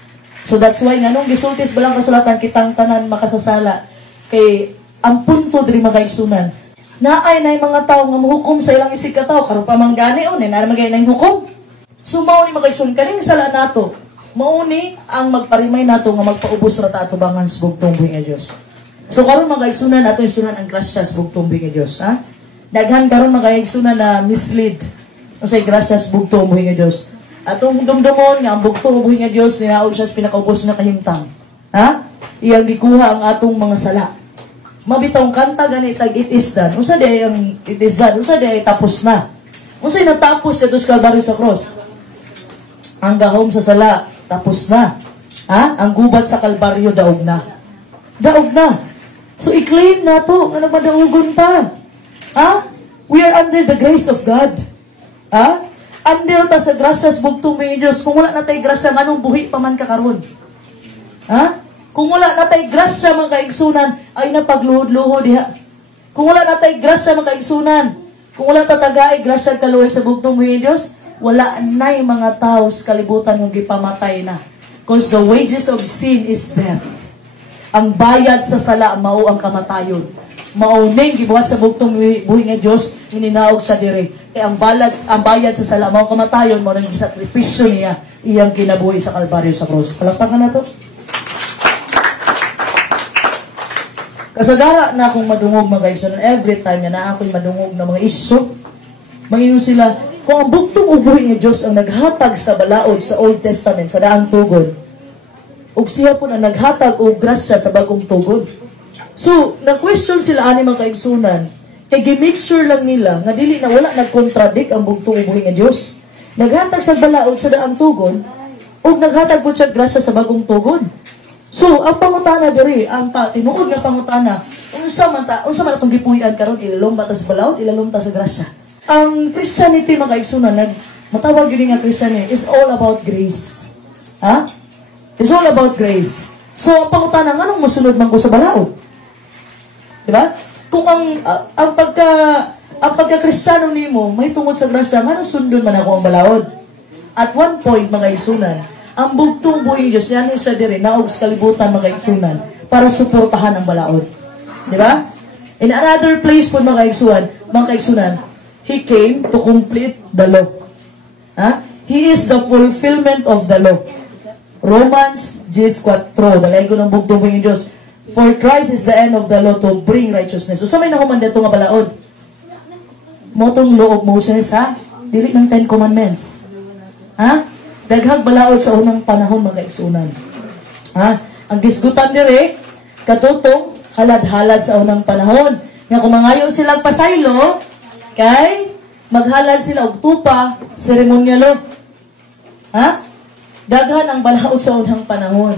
So that's why nga nung gisultis balang kasulatan kitang tanan makasasala kay ang punto diri makaigsunan naay nay mga tawo nga mohukom sa ilang isig ka tawo karon pa manggani o na magay nang hukom. So mao ni makaigsunan kaning sala nato mao ni ang magparimay nato nga magpaubos ra ta ato bangan sa bugtong buhi nga Dios. So karon makaigsunan ato isunan ang grasya sa bugtong buhi nga Dios, ha? Daghan karon makaigsunan na mislead unsay grasya sa bugtong buhi nga Dios. Atong dumdumon nga ang bugtong ubuhi nga Dios ninaog siya sa pinakaubos nga kahimtang. Ha? Iyang gikuha ang atong mga sala. Mabitong kanta gani tag it is done. Unsa di ang it is done? Unsa di ay tapos na? Unsay natapos sa Kalbaryo sa cross? Ang gahom sa sala tapos na. Ha? Ang gubat sa Kalbaryo daog na. Daog na. So i-claim na to nga nagmadaugon ta. Ha? We are under the grace of God. Ha? Under ta sa grasya sa bugtong buhi nga Dios. Kung wala na tay grasya, nganong buhi pa man ka karon? Ha? Kung wala na tay grasya mga kaigsunan, ay napagluhod-luhod diha. Kung wala na tay grasya mga kaigsunan, kung wala ta tagay grasya kaluoy sa bugtong buhi nga Dios, wala nay mga tao sa kalibutan nga gipamatay na. Because the wages of sin is death. Ang bayad sa sala mao ang kamatayon. Mauning gibuhat sa bugtong buhi nga Dios ininaog sa dire. Kay ang bayad sa sala mao kamatayon mao nang sakripisyo niya iyang kinabuhi sa Kalbaryo sa cross. Palakpakan na to. Kasagara na akong madungog mga kaigsunan every time na ako'y madungog na mga isyo. Mangingon sila, Kung ang bugtong ubuhi nga Dios ang naghatag sa balaod sa Old Testament sa daang tugon, ug siya po na naghatag og grasya sa bagong tugon. So, na-question sila ani mga kaigsunan, kay gi-make sure lang nila nga dili na wala nag-contradict ang bugtong ubuhi nga Dios. Naghatag sa balaod sa daang tugon ug naghatag po siya grasya sa bagong tugon. So, ang pangutana diri, ang tinuod nga pangutana, unsa man atong gipuy-an karon, ilalom ba ta sa balaod, ilalom ta sa grasya. Ang Christianity mga kaigsunan, matawag yun nga Christianity, is all about grace. Ha? It's all about grace. So, ang pangutana, anong masunod man ko sa balaod? Diba? Kung ang pagka-Kristiyano nimo may tungod sa grasya, anong sundon man ako ang balaod? At one point, mga kaigsunan, ang bugtong buhay Diyos, yan siya dire, naog sa kalibutan, mga kaigsunan, para suportahan ang balaod. Diba? In another place po, mga kaigsunan, He came to complete the law. He is the fulfillment of the law. Romans 10:4, dalay ko ng bugtong buhay Diyos. For Christ is the end of the law to bring righteousness. So, sa may nakuman dito nga balaod? Motong law of Moses, ha? Dili ng 10 Commandments. Ha? Daghag balaod sa unang panahon, mga kaigsunan. Ha? Ang gisgutan dire, katutong halad-halad sa unang panahon. Nga kung mangayo silang pasaylo, kay maghalad sila og tupa, seremonyalo. Ha? Daghan ang balaod sa unang panahon.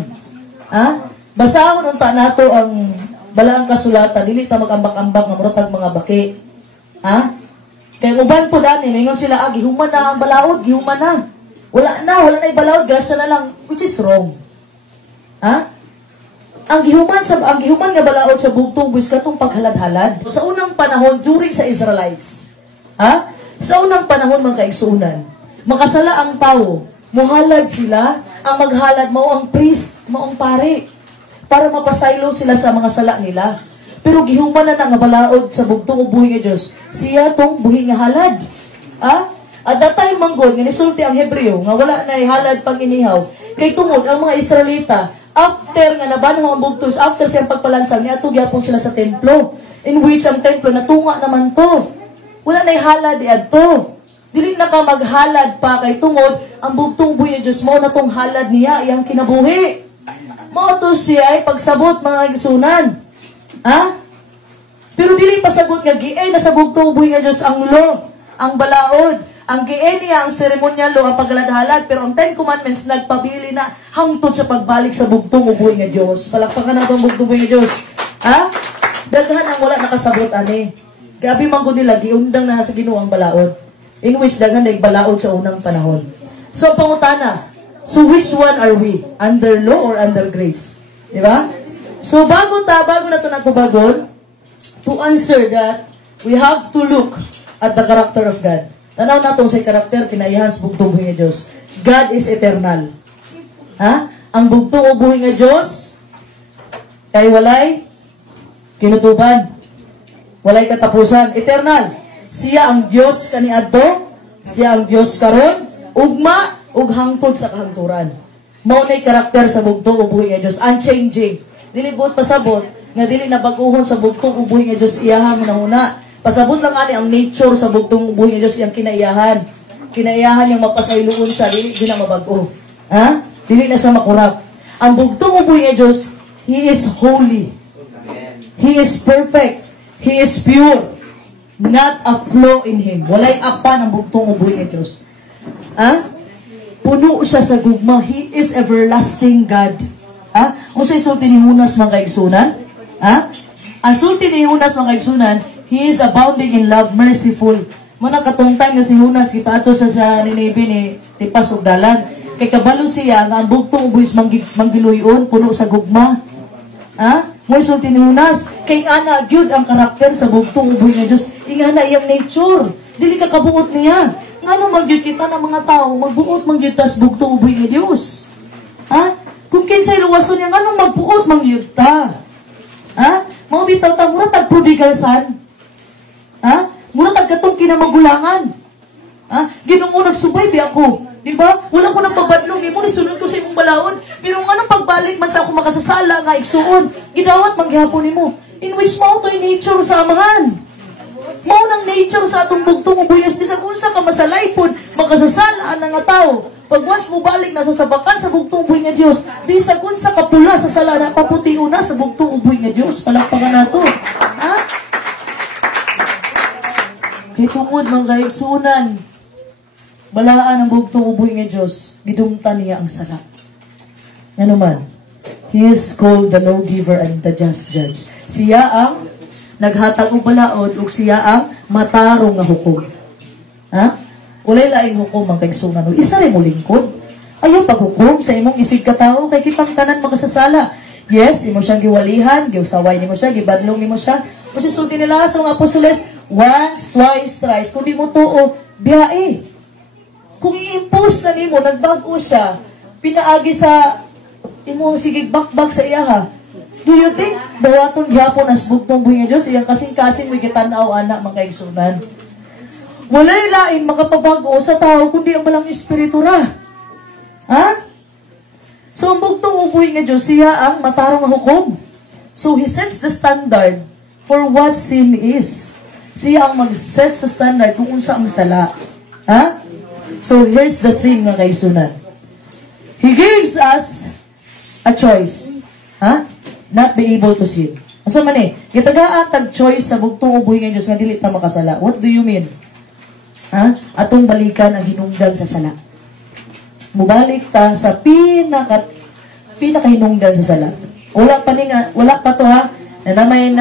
Ha? Basahon unta nato ang balaang kasulatan, dili ta magambak-ambak nga murag mga baki. Ha? Kay uban po dani, ningon sila gihuman na ang balaod, gihuman na. Wala na balaod, grasya na lang, which is wrong. Ha? Ang gihuman nga balaod sa bugtong buwis katong paghalad-halad. Sa unang panahon during sa Israelites. Ha? Sa unang panahon mga kaigsunan, makasala ang tao, muhalad sila, ang maghalad mao ang priest, mao ang pare, para mapasaylo sila sa mga sala nila. Pero gihuman na nga balaod sa bugtong ubuhi nga Dios, siya tong buhi nga halad. Ha? At that time manggod nga nisulti ang Hebreo nga wala na halad pang inihaw. Kay tungod ang mga Israelita, after nga nabanhaw ang bugtos, after siyang pagpalansang, niadto gyapon sila sa templo, in which ang templo natunga naman to. Wala na halad adto. Dili na ka maghalad pa kay tungod ang bugtong buhi nga Dios mao na tong halad niya iyang kinabuhi. Mao to siya ay pagsabot mga igsunan. Ha? Pero dili pasabot nga giay na sa bugtong buhi nga Dios ang law, ang balaod, ang giay niya ang ceremonial law, ang paghalad-halad, pero ang 10 Commandments nagpabili na hangtod sa pagbalik sa bugtong buhi nga Dios. Palakpakan na tong bugtong buhi nga Dios. Ha? Daghan ang wala nakasabot ani. Kaya abi man gud nila giundang na sa Ginoo ang balaod. In which daghan na balaod sa unang panahon. So pangutana, so which one are we? Under law or under grace? Di ba? So bago na ito natubagon, to answer that, we have to look at the character of God. Tanaw natong sa karakter, kinaihan sa bugtong buhi nga Diyos. God is eternal. Ha? Ang bugtong buhi nga Diyos, kay walay kinutuban. Walay katapusan. Eternal. Siya ang Diyos kaniadto, siya ang Diyos karon, ugma, ug hangtod sa kahangturan. Mao nay karakter sa bugtong ubuhi nga Dios, unchanging. Dili buot pasabot nga dili na bag-ohon sa bugtong ubuhi nga Dios iyahan hunahuna. Pasabot lang ani ang nature sa bugtong ubuhi nga Dios iyang kinaiyahan. Kinaiyahan yang mapasayloon sa dili na mabag-o. Ha? Dili na sa makurap. Ang bugtong ubuhi nga Dios, He is holy. He is perfect. He is pure. Not a flaw in Him. Walay apan ang bugtong ubuhi nga Dios. Ha? Puno siya sa gugma. He is everlasting God. Ha? Kung sa isulti ni Hunas mga kaigsunan, ha? Ang sulti ni Hunas mga kaigsunan, He is abounding in love, merciful. Muna katong time na si Hunas, ipaato sa Nineveh ni Tipas ug dalan. Kay kabalo siya, nga ang bugtong ubuhis manggiluyon, puno sa gugma. Ha? Mo isulti ni Hunas, kay ana gyud ang karakter sa bugtong ubuhi nga Dios. Ingana iyang nature. Dili ka kabuot niya. Ngano magyud kita ng mga tao, magbuot magyud tas bugtong ubuhi nga Dios. Ha? Kung kinsay luwason niya, ngano magbuot magyud ta? Ha? Mao bitaw ta mura tag prodigal son. Ha? Mura tag katong kinamagulangan. Ha? Ginoo nagsubay bi ako. Diba? Wala ko nang pabadlong, imo ni sunod ko sa imong balaod. Pero ngano pagbalik man sa ako makasasala nga igsuon, gidawat manggihapon nimo. In which mo to in nature sa amahan. Maunang nature sa atong bugtong ubuyos, bisag unsa ka masalay pod, makasasalaan nga tao. Pagwas mo balik na sa sabakan sa bugtong uboy nga Dios, bisag unsa ka pula sa sala na paputi una sa bugtong uboy nga Dios, palakpakan nato. Ha? Kay tungod mga kaigsunan, balaan ang bugtong uboy nga Dios, gidumtan niya ang sala. Nga naman, He is called the lawgiver and the just judge. Siya ang naghatag og balaod ug siya ang matarong nga hukom. Ha? Walay laing hukom ang kaigsunan. Isa rin mo lingkod. Ayaw paghukom sa imong isig ka tao kay kitang tanan makasasala. Yes, imo siyang giwalihan, giusaway nimo siya, gibadlong nimo siya. O si sulti nila sa mga apostoles, once, twice, thrice. Kung di mo tuo, biyae. Kung i-impose na nimo, nagbago siya, pinaagi sa imong sigig bakbak sa iyaha. Do you think dawaton gyapon as bugtong buhi nga Dios iyang kasing-kasing may kitanaw anak mga kaigsunan? Walay lain makapabago sa tao kundi ang balang espiritu ra. Ha? So ang bugtong buhi nga Dios siya ang matarong nga hukom. So He sets the standard for what sin is. Siya ang mag-set sa standard kung unsa ang sala. Ha? So here's the thing mga kaigsunan. He gives us a choice. Ha? Not be able to sin. So man gitagaan tag choice sa bugtong uboy nga Dios nga dili ta makasala. What do you mean? Ha? Atong balikan ang hinungdan sa sala. Mubalik ta sa pinakahinungdan sa sala. Wala pa to ha. Nanamay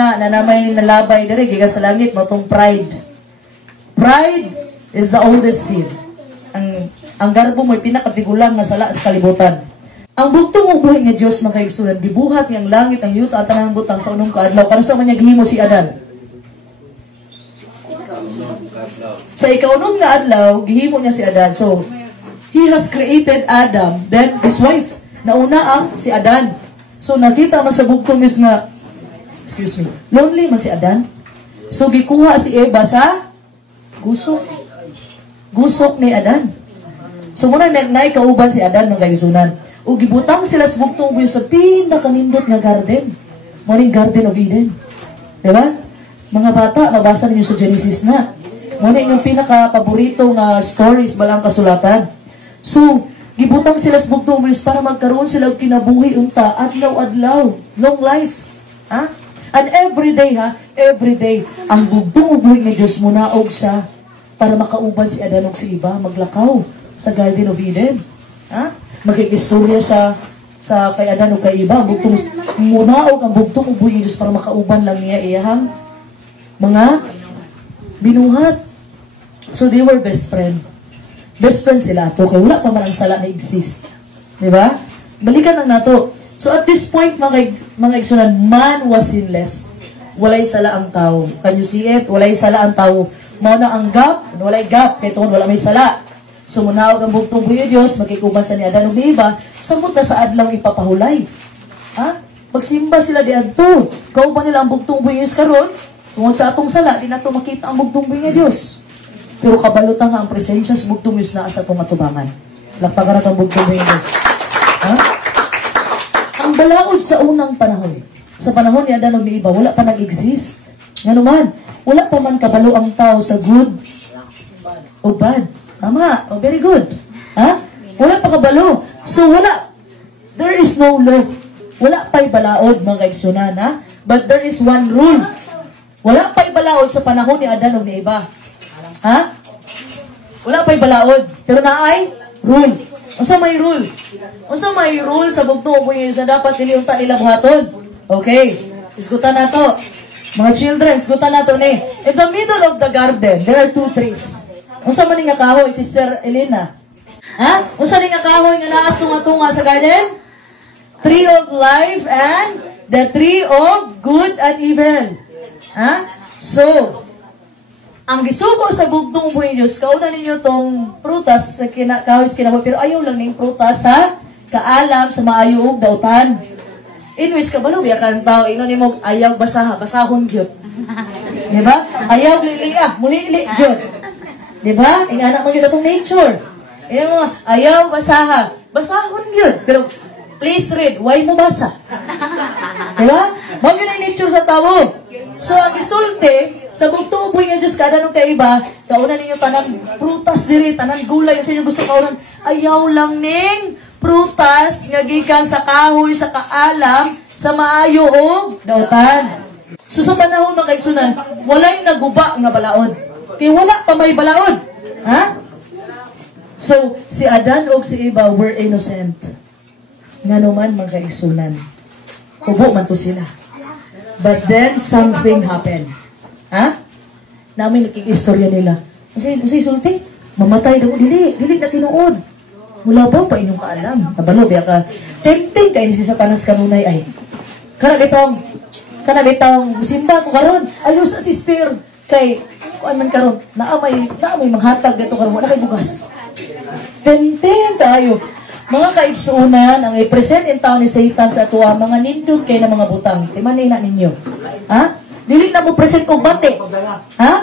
na labay diri gikan sa langit mo tong pride. Pride is the oldest sin. Ang garbo mo pinakatigulang nga sala sa kalibutan. Ang bugtong ubuhi nga Dios mga kaigsunan, gibuhat nga ang langit, ang yuta at tanang butang sa unong kaadlaw. Kano sa man niya gihimo si Adan? Sa ikaunom nga adlaw, gihimo niya si Adan. So, He has created Adam, then his wife. Nauna ang si Adan. So, nakita man sa bugtong Dios nga, lonely man si Adan. So, gikuha si Eva sa gusok. Gusok ni Adan. So, muna naikauban si Adan mga kaigsunan. O gibutang sila sa bugtong uboy sa pinakanindot nga garden. Morning Garden of Eden. Diba? Mga bata, mabasa ninyo sa Genesis na. Muna inyong pinaka-paborito nga stories balang kasulatan. So, gibutang sila sa bugtong uboy para magkaroon sila kinabuhi unta, adlaw-adlaw, long life. Ha? And every day, ang bugtong uboy nga Diyos munaog sa para makauban si Adan ug si Eva, maglakaw sa Garden of Eden. Ha? Magkikistorya sa kay Adan o kay Eva. Bugtong, munaog ang bugtong uboy Diyos para makauban lang niya iyahang mga binuhat. So they were best friend. Best friend sila to. Kaya wala pa man ang sala na exist. Diba? Balikan lang nato. So at this point, mga igsunan, man was sinless. Walay sala ang tao. Can you see it? Walay sala ang tao. Mao na ang gap, walay gap. Kaya tungkol wala may sala. So, munaog ang bugtong buhi Diyos, magkikuban sa ni Adan ug ni Eva, samot na sa adlaw ipapahulay. Ha? Pagsimba sila di adto. Kauban nila ang bugtong buhi Diyos karon, tungod sa atong sala, di nato makita ang bugtong buhi Diyos. Pero kabalutan nga ang presensya sa bugtong Diyos na sa atong atubangan. Lakpakan na ang bugtong buhi Diyos. Ha? Ang balaod sa unang panahon, sa panahon ni Adan ug ni Eva, wala pa nag-exist. Nga naman, wala pa man kabalo ang tao sa good o bad. Tama. Oh, very good. Ha? Wala pa kabalo. So, there is no law. Wala pa'y balaod, mga kaigsunan, ha? But there is one rule. Wala pa'y balaod sa panahon ni Adan o ni Eva. Ha? Wala pa'y balaod. Pero naay rule. Unsa may rule? Unsa may rule sa bugtong uboy sa dapat niliunta nila buhaton? Okay. Isgutan na to. Mga children, isgutan na to ni. In the middle of the garden, there are two trees. Unsa man nga kahoy, Sister Elena? Ha? Unsa ni nga kahoy nga naas tunga-tunga sa garden? Tree of life and the tree of good and evil. Ha? So, ang gisugo sa bugtong uboy Diyos, kauna ninyo tong prutas sa kahoy sa kinabuhi, pero ayaw lang ning prutas sa kaalam sa maayo ug dautan. In which kabalo biya kan tao ino nimo ayaw basahon gyud. Di ba? Ayaw liliya, muli-li gyud. Diba? Ang anak mo yun itong nature. Ayaw, basahon yun. Pero, please read, why mo basa? Diba? Huwag yun ang nature sa tao. So, ang isulti, Sa bugtong uboy nga Diyos, kada nung kaiba, kaunan ninyo tanang prutas diri, tanang gulay, kasi inyo gusto kaunan, ayaw lang ning prutas, nga gikan sa kahoy, sa kaalam, sa maayo o dautan. So sa panahon mga kaigsunan, walay naguba nga balaod. Kaya wala pa may balaod. Ha? So, si Adan o si Eva were innocent. Nga naman mga kaigsunan. Ubo man to sila. But then, something happened. Ha? Namin nakikistorya nila. Kasi sulti, mamatay daw. Dili na tinuod. Mula ba pa inyong kaalam? Nabalo, biya ka. Tempting kayo ni si Satanas kanunay ay. Kanag itong simba ko karon. Ayaw sa sister. Kay, kuan man karon. Naamay manghatag dito karon. Wala kay bugas. Tempting kayo. Mga kaigsunan, ang i-present in town ni Satan sa atuwa, mga nindot kayo ng mga butang. Timanina ninyo. Ha? Dili na mo present kong bate. Ha?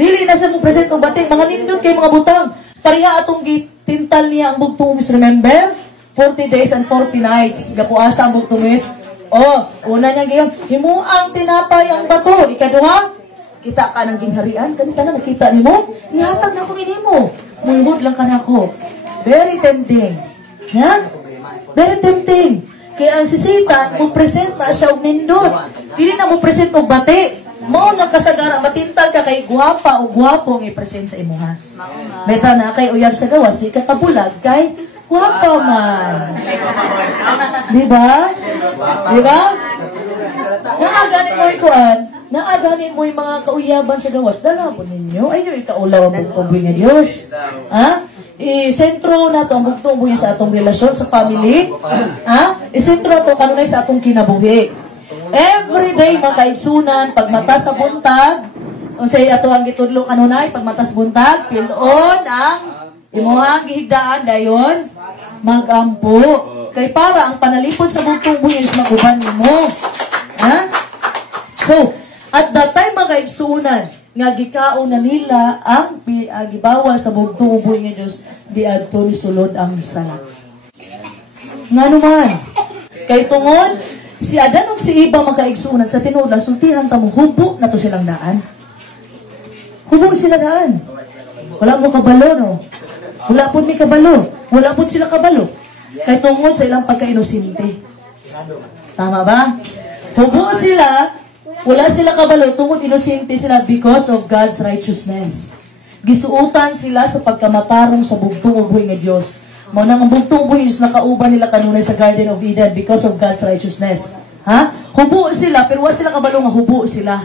Dili na siya mo present kong bate. Mga nindot kayo mga butang. Pariha atong gitintal niya ang bugtumis. Remember? 40 days and 40 nights. Gapuasa ang bugtumis. Oh, una niya gayon. Himuang tinapay ang bato. Ikaduha, kita ka ng gingharian. Kanita na nakita ni mo. Ihatag na ako mo. Mulhod lang ka na ako. Very tempting. Ha? Very tempting. Kaya ang si Satan, mo present na siya og nindot. Dili na mo present og bati. Mao nagkasagara matintal ka kay guwapa o guwapo ang i-present sa imuha. Beta na kay uyab sa gawas, di ka kabulag kay guwapa man. Di ba? Di ba? Naaganin mo ikuan, naaganin mo yung mga kauyaban sa gawas, dala po ninyo. Ay yung ikaulaw ang bugtong nga Diyos. Ha? I-sentro na ito ang bugtong buhay sa atong relasyon, sa family. Ha? I-sentro na ito kanunay sa atong kinabuhi. Every day, mga kaigsunan, pag mata sa buntag, o say ato ang gitudlo kanunay, pag mata sa buntag, pilon ang imuhang gihigdaan, dayon, magampo. Kay para ang panalipod sa bugtong buhay is maguban mo. Ha? So, at that time, mga kaigsunan, nga gikaon na nila ang gibawal sa bugtong uboy nga Diyos di adto ni sulod ang sala. Nga naman, kay tungod, si Adan ug si Eva makaigsunan sa tinuod lang, sultihan ta mo, hubo na to silang daan. Hubo sila daan. Wala mo kabalo, no? Wala po may kabalo. Wala po sila kabalo. Kay tungod sa ilang pagka-inosente. Tama ba? Hubo sila. Wala sila kabalo, tungod inosente sila because of God's righteousness. Gisuutan sila sa pagkamatarong sa bugtong uboy nga Diyos. Manang ang bugtong uboy is nakauban nila kanunay sa Garden of Eden because of God's righteousness. Ha? Hubo sila, pero wala sila kabalo nga hubo sila.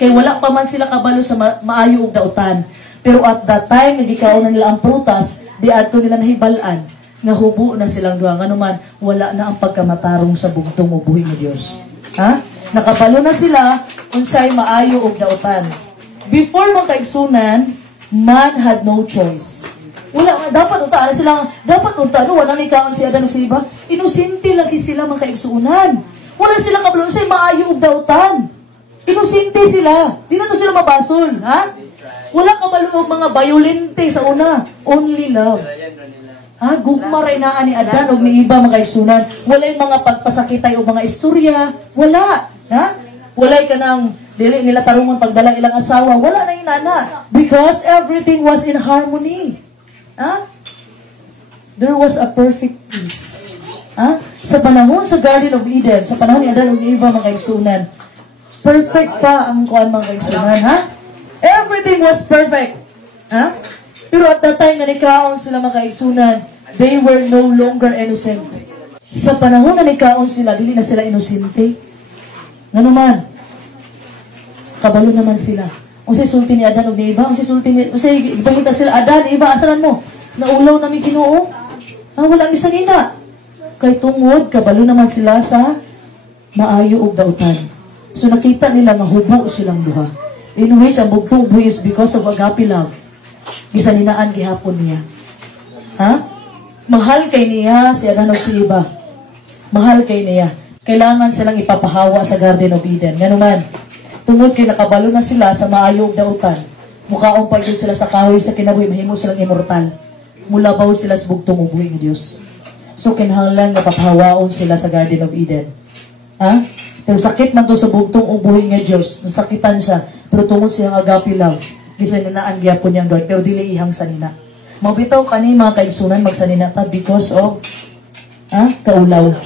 Kaya wala pa man sila kabalo sa maayo ug dautan. Pero at that time, nagikaon na nila ang prutas, di adto nila nahibalaan, nga hubo na silang duha. Nga naman, wala na ang pagkamatarong sa bugtong uboy nga Diyos. Ha? Nakabalo na sila unsay maayo og dautan. Before makaigsunan, man had no choice. Wala dapat unta sila, dapat unta no wala ni kaon si Adan ug si Eva. Inosente lagi sila makaigsunan. Wala sila kabalo unsay maayo og dautan. Inosente sila. Di na to sila mabasol, ha? Wala kabalo og mga violente sa una. Only love. Ha, gugmaray na ni Adan ug ni Eva makaigsunan. Walay mga pagpasakitay o mga istorya. Wala. Ha? Walay ka nang dili nila tarungon pagdala ilang asawa. Wala na inana. Because everything was in harmony. Ha? There was a perfect peace. Ha? Sa panahon sa Garden of Eden, sa panahon ni Adan ug Eva makaigsunan, perfect pa ang kuan makaigsunan, ha? Everything was perfect. Ha? Pero at that time na nikaon sila makaigsunan, they were no longer innocent. Sa panahon na nikaon sila, dili na sila inosente. Nga naman, kabalo naman sila. Unsay sulti ni Adan ug ni Eva, unsay ipangita sila, Adan, Eva, asaran mo? Naulaw na mi Ginoo. Wala mi sanina. Kay tungod, kabalo naman sila sa maayo ug dautan. So nakita nila nga hubo silang duha. In which ang bugtong buhay is because of agape love. Gisaninaan gihapon niya. Ha? Mahal kay niya si Adan ug si Eva. Mahal kay niya. Kailangan silang ipapahawa sa Garden of Eden. Nga naman, tungod kay nakabalo na sila sa maayo ug dautan. Mukaon pa yun sila sa kahoy sa kinabuhi, mahimo silang immortal. Mulabaw sila sa bugtong ubuhi ng Diyos. So kinahanglan nga papahawaon sila sa Garden of Eden. Ha? Pero sakit man to sa bugtong ubuhi nga Dios, nasakitan siya, pero tungod siyang agape love, gisaninaan gyapon niyang gawin, pero dili ihang sanina. Mabitaw kani mga kaigsunan magsanina ta because of kaulaw.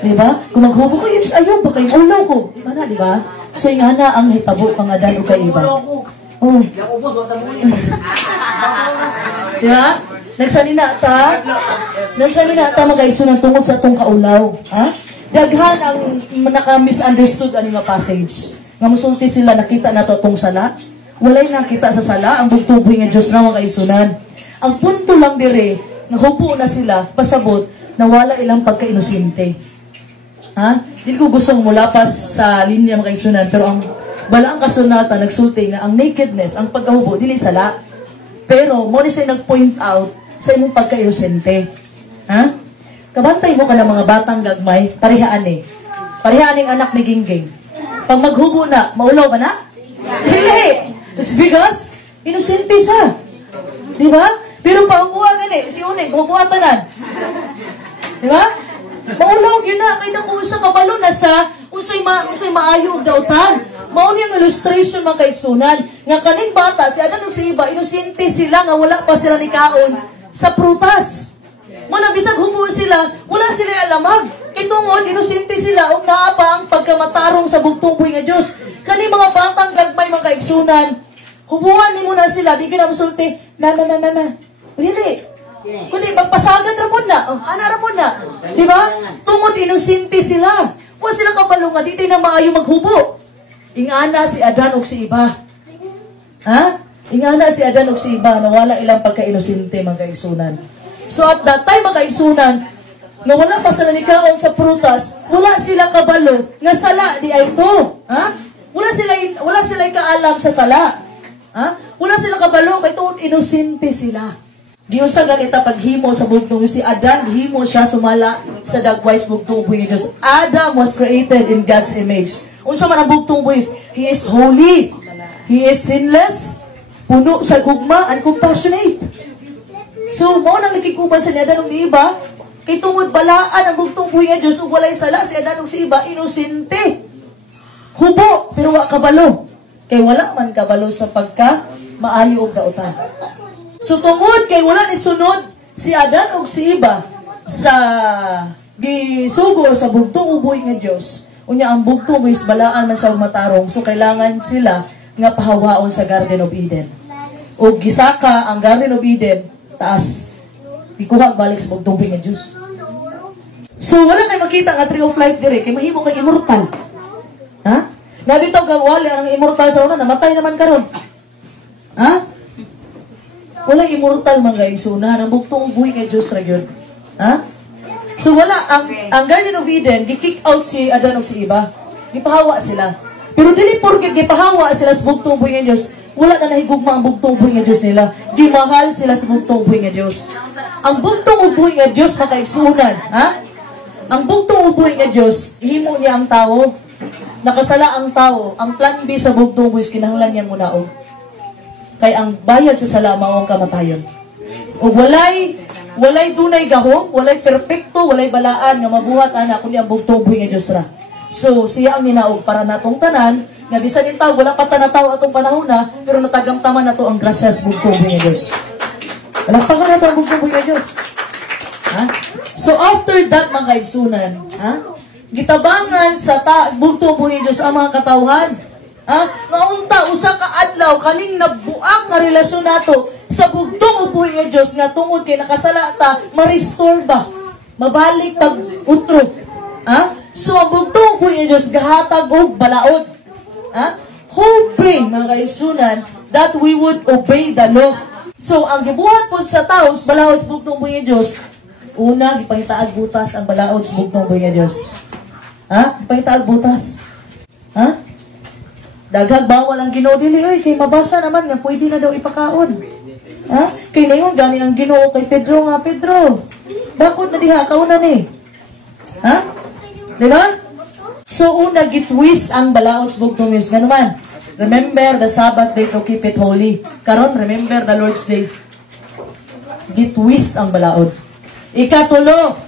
Diba? Kung maghubo ko, yes, ayaw ba kay ulaw ko? Diba na, diba? So yung ana ang hitabo kang adan o kaiba. Oh. Diba? Nagsanina ta mga kaigsunan tungod sa atong kaulaw. Daghan ang naka-misunderstood ani nga passage. Nga musulti sila nakita na to atong sala. Walay nakita sa sala ang bugtuboy nga Dios na mga kaigsunan. Ang punto lang dire, nahupo na sila pasabot na wala ilang pagka-inosente. Dili ko gustong mulapas sa linya mga kaigsunan, pero ang balaang kasunata nagsulti nga ang nakedness, ang pagkahubo dili sala. Pero mo ni siya nag-point out sa imong pagka-inosente. Kabantay mo ka ng mga batang gagmay, parihaan yung anak ni Gingging. Pag maghubo na, maulaw ba na? Dili! It's because, inosente siya. Diba? Pero pahubuhan si Uning, hubuhatanan. Diba? Maulaw yun na, kaya naku sa kabalo na sa, unsay maayo dautan. Mauni ang illustration mga kaigsunan. Nga kaning bata, si Adan ug si Iba, inosente sila nga wala pa sila ni kaon sa prutas. Muna bisag hubo sila, wala sila alamag. Kay tungod, inosente sila o naa pa ang pagkamatarong sa bugtong-buhi nga Diyos. Kani mga batang gagmay mga kaigsunan, hubuan ni muna sila, di ginamusulti, mama. Really? Kundi magpasagan rapon na, ana rapon na. Diba? Tungod, inosente sila. Huwag sila kabalo nga, di tayo na maayo maghubo. Ingana si Adan o si Iba. Ingana si Adan o si Iba na wala ilang pagka-inosente mga kaigsunan. So at that time, mga kaigsunan, na wala pa sila nikaon sa prutas, wala sila kabalo, nga sala di ay ito. Wala sila kaalam sa sala. Wala sila kabalo, kay tuon inosente sila. Giusa ganita paghimo sa bugtong si Adan, himo siya sumala sa dagwise bugtong buhi Diyos. Adam was created in God's image. Unsa man ang bugtong buhi, he is holy, he is sinless, puno sa gugma and compassionate. So, mo nang nakikuban sa ni Adan ug ni Iba, kay tungod balaan ang bugtong buhi nga Dios ug walay sala si Adan ug si Iba, inosente. Hubo, pero wa kabalo. Kay wala man kabalo sa pagka maayo og dautan. So tungod kay wala ni sunod si Adan ug si Iba sa gisugo sa bugtong buhi nga Dios. Unya ang bugtong buhi balaan man sa matarong, so kailangan sila nga pahawaon sa Garden of Eden. Ug gisaka ang Garden of Eden taas. Ikuha balik sa bugtong buhi nga Diyos. So, wala kayo makita nga tree of life dire, kay mahimo kay immortal. Nabitaw gawali ang immortal sa una, namatay naman karon. Wala immortal mga kaigsunan, ang bugtong buhi nga Diyos ra gyud. So, wala, ang Garden of Eden, gi-kick out si Adan o si Iba. Gipahawa sila. Pero dili porket gipahawa sila sa bugtong buhi nga Diyos, wala na nahigugma ang bugtong buhi nga Diyos nila. Gimahal sila sa bugtong buhi nga Diyos. Ang bugtong buhi nga Diyos makaigsunan, ang bugtong buhi nga Diyos, himo niya ang tao, nakasala ang tao, ang plan B sa bugtong buhi, kinahanglan niya munaog. Kay ang bayad sa sala mao ang kamatayon. O walay dunay gahom, walay perpekto, walay balaan nga mabuhat ana kundi ang bugtong buhi nga Diyos ra. So siya ang ninaog para natong tanan nga bisan in tawo wala pa tanataw atong panahon na pero natagamtaman nato ang grasya sa bugtong buhi nga Dios. Wala pa nato ang bugtong buhi nga Dios. So after that mga kaigsunan, gitabangan sa bugtong buhi nga Dios ang mga katawhan. Nga unta usa ka adlaw kaning nabuang nga relasyon nato sa bugtong buhi nga Dios nga tungod kay nakasala ta ma-restore ba, mabalik pag utro. So ang bugtong buhi nga Dios gahatag og balaod. Hoping, mga kaigsunan, that we would obey the law. So, ang gibuhat po sa taos, balaod sa bugtong buhi nga Diyos, una, gipangitaag butas ang balaod sa bugtong buhi nga Diyos. Gipangitaag butas. Daghag bawal ang Ginoo dili, kay mabasa naman nga, pwede na daw ipakaon. Kay nayon, gani ang Ginoo kay Pedro nga, Pedro, bakod na diha, kauna ni. Diba? So, una, gitwist ang balaod sa bugtong Diyos. Ganuman, remember the Sabbath day to keep it holy. Karon, remember the Lord's day. Gitwist ang balaod. Ikatulo,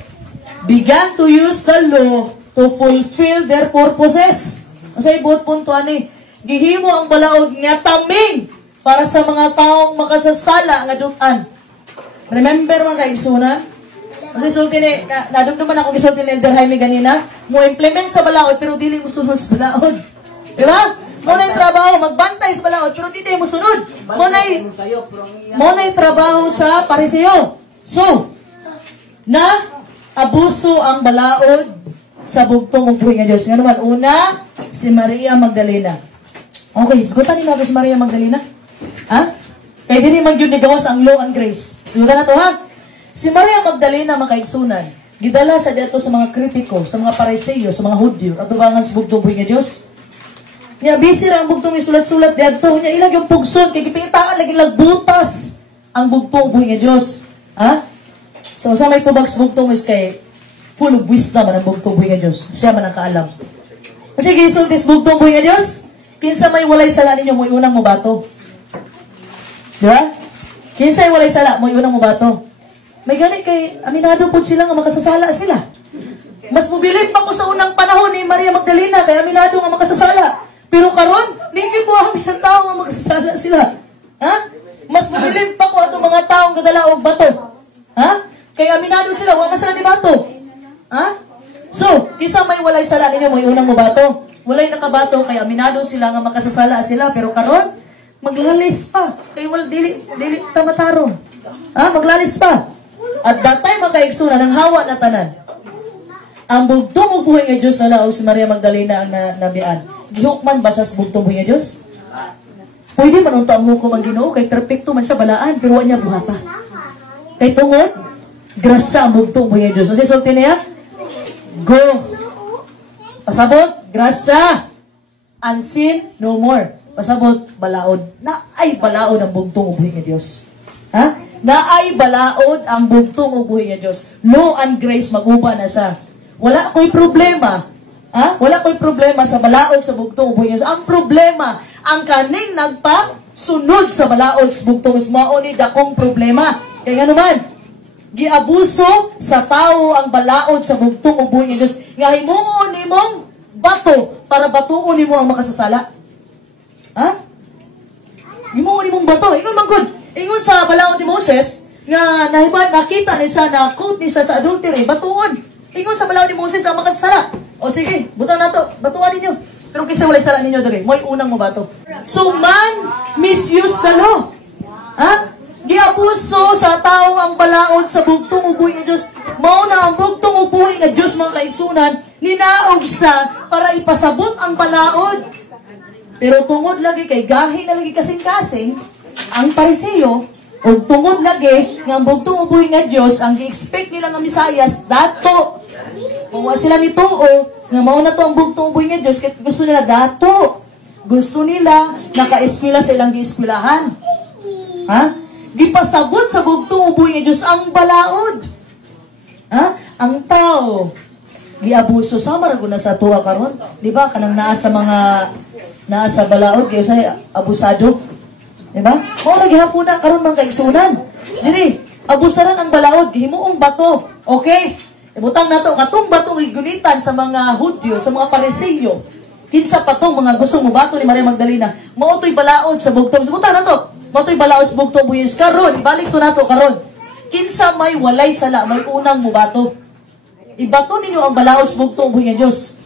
began to use the law to fulfill their purposes. Sa ibot punto ani, gihimo ang balaod nga taming para sa mga taong makasasala nga dutan. Remember man kay Isuna? Kasi sulti ni, nadumduman ako gisulti ni Elder Jaime ganina, mo implement sa balaod pero dili mo sunod sa balaod. Di ba? Mo na yung trabaho, magbantay sa balaod pero dili mo sunod. Mo na yung trabaho sa pariseo. So, na abuso ang balaod sa bugtong ug buhi nga Dios. Nga naman, una, si Maria Magdalena. Okay, sigutan ni nato si Maria Magdalena. Ha? Kaya dili man yun nigawas ang law and grace. Sigutan na to, ha? Si Maria Magdalena, makaigsunan, gidala sa dito sa mga kritiko, sa mga pariseo, sa mga Hudyo, at tubangan sa bugtong buhi nga Dios. Nya bisir ang bugtong isulat-sulat diadto nya ilag yung pugson kay gipitaan lagi lagbutas ang bugtong buhi nga Dios. Ha? So sa may tubag sa bugtong is kay full of wisdom ang bugtong buhi nga Dios. Siya man ang kaalam. Kasi gisultis bugtong buhi nga Dios, kinsa may walay sala ninyo mo unang mo bato. Di ba? Kinsa may walay sala mo unang mo bato. May gani kay aminado po sila nga makasasala sila. Mas mobilib pa ko sa unang panahon ni Maria Magdalena kay aminado nga makasasala. Pero karon, hindi po ang mga tao nga makasasala sila. Ha? Mas mobilib pa ko ato mga taong gadala og bato. Ha? Kay aminado sila, wa masala ni bato. Ha? So, isa may walay sala ninyo may unang mo bato. Walay nakabato kay aminado sila nga makasasala sila pero karon maglalis pa. Kay wala dili tamatarong. Ha? Maglalis pa. At datay makaigsunan ng hawa na tanan. Ang bugtong ug buhi nga Dios na laos si Maria Magdalena ang nabian. Gihukman ba sa bugtong buhi nga Dios? Pwede man unta ang hukom ang Ginoo kay perpekto man siya balaan pero wa niya buhata. Kay tungod grasya ang bugtong buhi nga Dios. Kasi sulti niya, go. Pasabot, grasya. Unseen, no more. Pasabot, balaod. Na ay balaod ang bugtong ug buhi nga Dios. Ha? Na ay balaod ang bugtong ug buhi nga Dios. Law and grace mag-uba na siya. Wala ko'y problema. Ha? Wala ko'y problema sa balaod sa bugtong ug buhi nga Dios. Ang problema, ang kaning nagpa-sunod sa balaod sa bugtong is mao ni dakong problema. Kaya nga naman, giabuso sa tao ang balaod sa bugtong ug buhi nga Dios. Nga himuon nimong bato para batuon nimo ang makasasala. Ha? Himuon nimong bato. Ingon man gud. Ingon sa balaod ni Moses, nga nakita ni sa na quote ni sa adultery, batuon. Ingon sa balaod ni Moses ang makasasala. O sige, butang na to, batuan ninyo. Pero kaysa walay sala ninyo diri, mo'y unang mo bato. So man misuse the law. Ha? Giabuso sa tao ang balaod sa bugtong ug buhi nga Dios. Mao na ang bugtong ug buhi nga Dios mga kaigsunan, ninaog siya para ipasabot ang balaod. Pero tungod lagi kay gahi na lagi kasing-kasing, ang pariseo, o tungod lagi, nga bugtong ubuhi nga Diyos, ang gi-expect nila nga Misayas, dato. Kung sila nituo, nga mauna to ang bugtong ubuhi nga Diyos, kaya gusto nila dato. Gusto nila, naka-eskwela sa ilang gi-eskwelahan. Ha? Gipasabot sa bugtong ubuhi nga Diyos, ang balaod. Ha? Ang tao, giabuso sa maraguna sa tuwa karon, di ba? Kanang naa sa balaod, kaya sa abusado. Diba? O naghihapon na karon mga kaigsunan. Diri, abusaran ang balaod, himuong bato. Okay? Ibutang nato katong batong igunitan sa mga Hudyo, sa mga Pariseo. Kinsa patong mga gustong mubato ni Maria Magdalena. Mao toy balaod sa bugtong. Ibutang nato, mao toy balaod sa bugtong buyos karon. Ibalik to nato karon. Kinsa may walay sala, may unang mubato. Ibato ninyo ang balaod sa bugtong buhi nga Dios.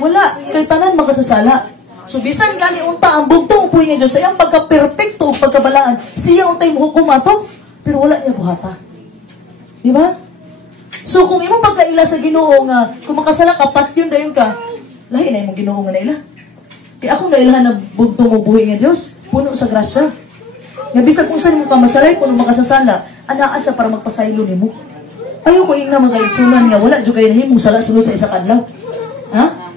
Wala, kay tanan makasasala. So, bisan gani unta ang bugtong upoy nga Diyos, ay ang pagka-perfecto o pagkabalaan, siya untay hukom ato, pero wala niya buhata. Di ba? So, kung imong pagkaila sa Ginoo nga, kung makasala ka, patyon dayon ka, lahi na imong Ginoo nga naila. Kaya akong nailahan na bugtong upoy nga Diyos, puno sa grasya. Nga bisan kung saan mo ka masalay, kung makasasala, anaa siya para magpasaylo ni mo. Ayaw ko yung na mga kaigsunan nga, wala dyo kayo na himong sala sunod sa isa kadlaw. Ha?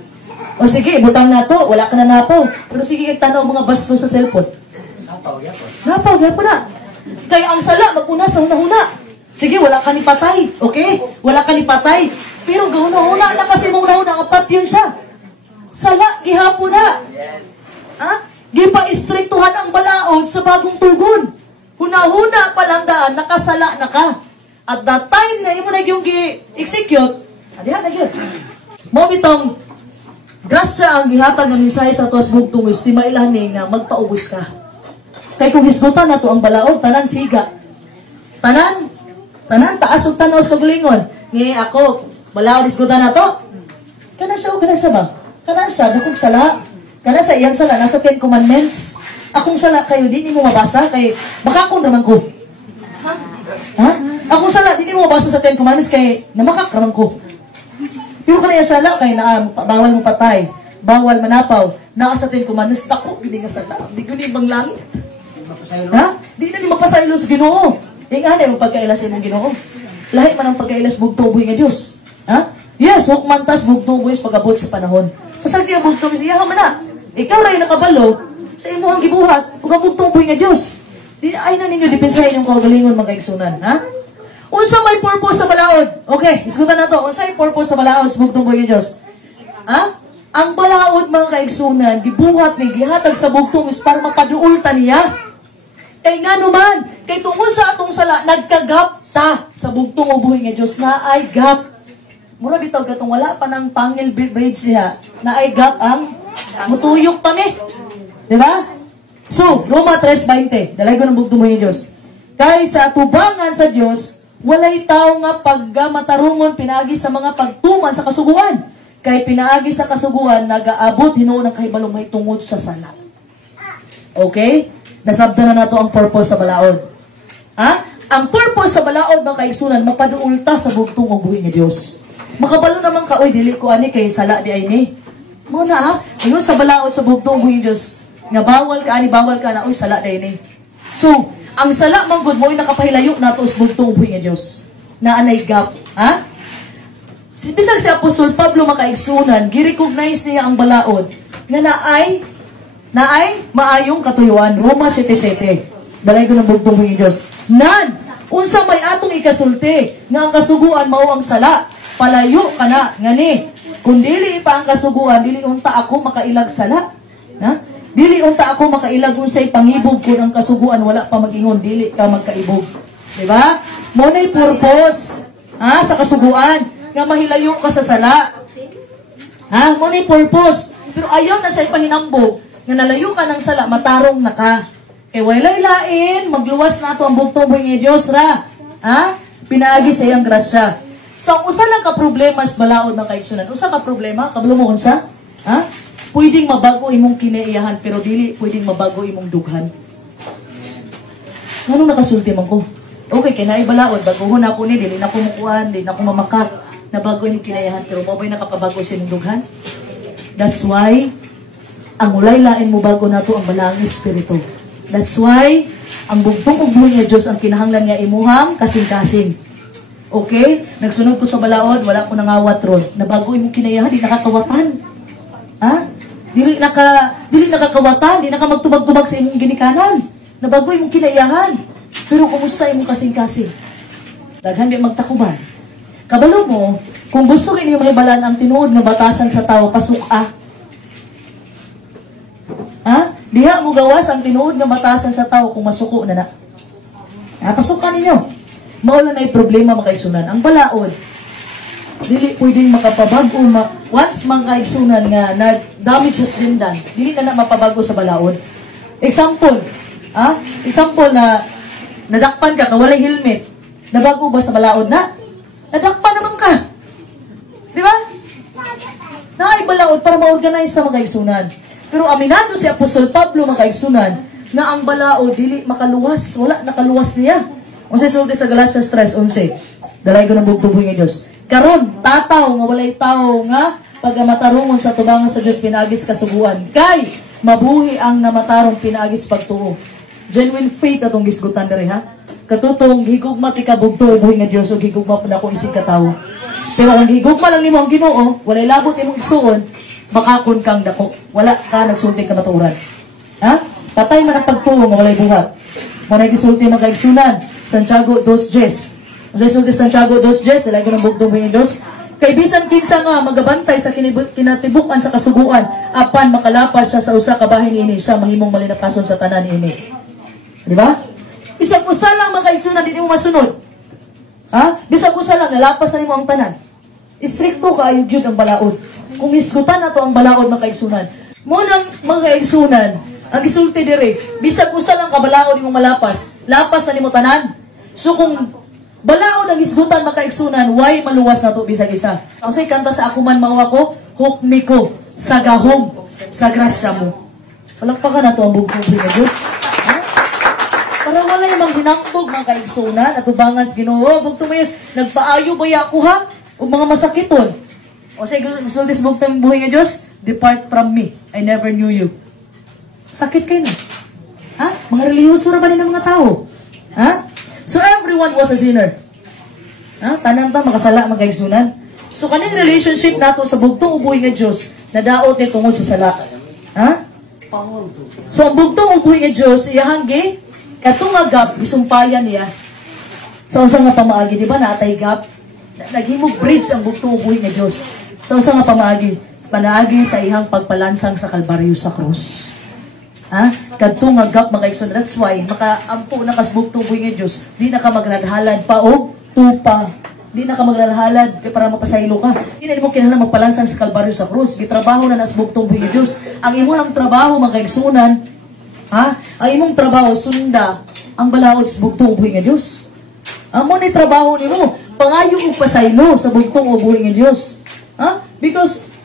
O sige, butang na to, wala ka na napaw. Pero sige, kay tanaw mga basto sa cellphone. Napaw, yapo na. Kaya ang sala, mag-una sa una-una. Sige, wala ka ni patay. Okay? Wala ka ni patay. Pero gahuna-una na kasi mong una-una, apat yun siya. Sala, gihapo na. Ha? Gipa-istriktuhan ang balaod sa bagong tugon. Huna-huna palang daan, nakasala na ka. At that time na imo na yung gi-execute, adihan na yun. Mo bitong grasya ang gihatag ng mensahe sa tuwas bugtong is di mailani nga magpaubos ka. Kay kung hisgutan na to ang balaod, tanan siga. Tanan taas og tanaw sa kagulingon. Ngi ako, balaod hisgutan na to. Kana siya ba? Kana siya, dakong sala. Kana sa iyang sala, nasa 10 Commandments. Akong sala kayo, di mo mabasa, kay baka akong naman ko. Ha? Akong sala, di mo mabasa sa 10 Commandments, kay namakak naman ko. Pero kanaya sala, kay bawal mo patay, bawal manapaw, naa sa 10 Commandments, dako, hindi nga sala, di ko ni ibang langit. Ha? Di na ni mapasaylo sa Ginoo. Ingana yung pagkailas imong Ginoo. Lahi man ang pagkailas bugtong buhi nga Dios. Ha? Yes, hukmantas bugtong buhi pag-abot sa panahon. Pasal kaya bugtong siya man na. Ikaw ra yung nakabalo sa imong gibuhat ug ang bugtong buhi nga Dios. Di ay na ninyo depensahin yung kaugalingon mga igsunan, ha? Unsa may purpose sa balaod? Okay, isgutan na to. Unsa may purpose sa balaod sa bugtong buhi nga Dios? Ha? Ang balaod mga kaigsunan, gibuhat ni gihatag sa bugtong is para mapaduulta niya. Kay nga naman, kay tungkol sa atong sala, nagkagap ta sa bugtong o buhi nga Diyos na ay gap. Mura bitaw katong wala pa ng pangil bridge siya, na ay gap ang mutuyok pa ni. Diba? So, Roma 3:20, dalay ko ng bugtong buhi nga Diyos. Kay sa atubangan sa Diyos, walay tao nga pagmatarungon pinaagi sa mga pagtuman sa kasuguan. Kay pinaagi sa kasuguan, nagaabot hinuon ang kahibalong may tungod sa sala. Okay? Nasabda na nato ang purpose sa balaod. Ha? Ang purpose sa balaod, mga kaigsunan, mapaduulta sa bugtong o buhi nga Diyos. Makabalo naman ka, oy, dili ko ani kay sala di ay ni. Muna ha, ingon sa balaod sa bugtong o buhi nga Diyos, nga bawal ka ani, bawal ka na, oy, sala di ay ni. So, ang sala man gud mo ay nakapahilayo nato sa bugtong o buhi nga Diyos. Na anay gap. Ha? Bisag si Apostol Pablo, mga kaigsunan, girecognize niya ang balaod nga naay maayong katuyuan. Roma 7:7. Dalay ko ng bugtong buhi nga Diyos. Nan, unsa may atong ikasulti nga ang kasuguan mao ang sala. Palayo ka na ngani. Kung dili pa ang kasuguan, dili unta ako makailag sala. Ha? Dili unta ako makailag unsay pangibog kun ang kasuguan wala pa magingon, dili ka magkaibog. Di ba? Mo nay purpose sa kasuguan nga mahilayo ka sa sala. Ha? Mo nay purpose. Pero ayaw na sa ipahinambog nga nalayo ka ng sala, matarong na ka. Kay walay lain, magluwas na ito ang bugtong buhi nga Diyos ra. Ha? Pinaagi sa iyang grasya. So, usa lang ka problema sa balaod ng kaigsunan. Usa ka problema, kabalo mo unsa? Ha? Pwedeng mabago imong kinaiyahan, pero dili pwedeng mabago imong dughan. Anong nakasulti man ko? Okay, kay naay balaod, baguhon ako ni, dili na ko mukuan, dili na ko mamakak, nabago imong kinaiyahan, pero mabay nakapabago sa imong dughan. That's why, ang ulay-lain mo bago nato ang balang espiritu. That's why, ang bugtong ug buhi nga Diyos ang kinahanglan nga imuhang kasing-kasing. Okay? Nagsunod ko sa balaod, wala ko nangawat ron. Nabago imong kinayahan, di nakakawatan. Ha? Dili nakakawatan, di naka magtubag-tubag sa imong ginikanan. Nabago imong kinayahan. Pero kumusta imong kasing-kasing? Daghan di magtakuban. Kabalo mo, kung gusto kinyo mahibalan ang tinuod nga batasan sa tao, pasuka. Ha? Diha mo gawas ang tinuod nga batasan sa tao kung masuko na na. Pasukan ninyo. Maula na yung problema makaisunan. Ang balaod, dili pwedeng makapabago. Once makaisunan nga na damage has been done, dili na mapabago sa balaod. Example, example na nadakpan ka, walay helmet. Nabago ba sa balaod na? Nadakpan naman ka. Di ba? Naay balaod para ma-organize sa mga igsunan. Pero aminado si Apostol Pablo mga kaigsunan na ang balaod dili makaluwas, wala nakaluwas niya. Unsay sulti sa Galatians 3:11. Dalay ko ng bugtong buhi nga Dios. Karon tataw nga walay tao nga pagamatarungon sa tubangan sa Dios pinaagis kasuguan. Kay mabuhi ang namatarong pinaagis pagtuo. Genuine faith atong gisgutan diri ha. Katutong higugma ti kabugto buhi nga Dios ug higugma pud ako isig ka tawo. Pero kung higugma lang nimo ang Ginoo, walay labot imong igsuon, makakon kang dako. Wala ka nagsulti ka matuoran. Ha? Patay man ang pagtuo nga walay buhat. Mo na gisulti mga kaigsunan. Santiago 2:10. Ang sulti Santiago 2:10, dalay ko ng bugtong buhi nga Dios. Kay bisan kinsa nga magabantay sa kinatibukan sa kasuguan, apan makalapas siya sa usa ka bahin ini, siya mahimong malinakason sa tanan ini. Di ba? Bisag usa lang mga kaigsunan, di mo masunod. Ha? Bisag usa lang nalapas na nimo ang tanan. Istrikto kaayo gyud ang balaod. Kung isgutan nato ang balaod makaigsunan. Mo nang makaigsunan, ang gisulti dire, bisag usa lang ka balaod imong malapas, lapas na nimo tanan. So kung balaod ang isgutan makaigsunan, why maluwas nato bisag isa? Ang say kanta sa ako man mao ako, hukmi ko sa gahom sa grasya mo. Palakpakan nato ang bugtong nga Dios. Ha? Para wala yung ginangtog mga kaigsunan at ubangan sa Ginoo, bugtong mayos, nagpaayo ba ako ha? O mga masakiton. O say gusto this bugtong buhay nga Dios, depart from me. I never knew you. Sakit kayo na. Ha? Mga reliyoso ra ba ng mga tao? Ha? So everyone was a sinner. Ha? Tanan ta makasala mga kaigsunan. So kaning relationship nato sa bugtong ubuhi nga Dios, nadaot ni tungod sa sala. Ha? So ang bugtong ubuhi nga Dios iyahang gi katong gap gisumpayan niya. Sa usa nga pamaagi, di ba naatay gap? Naghimog bridge ang bugtong ubuhi nga Dios. Sa usa nga pamaagi, panaagi sa ihang pagpalansang sa Kalbaryo sa krus. Ha? Kadtong gap makaigsunan. That's why makaampo na kas bugtong ubuhi nga Dios, di na ka magladhalad pa og tupa. Di na ka maglalhalad para mapasaylo ka. Di na mo kinahanglan magpalansang sa Kalbaryo sa krus. Gitrabaho na nas bugtong buhi nga Dios. Ang imo lang trabaho makaigsunan, ha? Ang imong trabaho sunda ang balaod sa bugtong buhi nga Dios. Amo ni trabaho nimo, pangayo og pasaylo sa bugtong buhi nga Dios. Ha? Because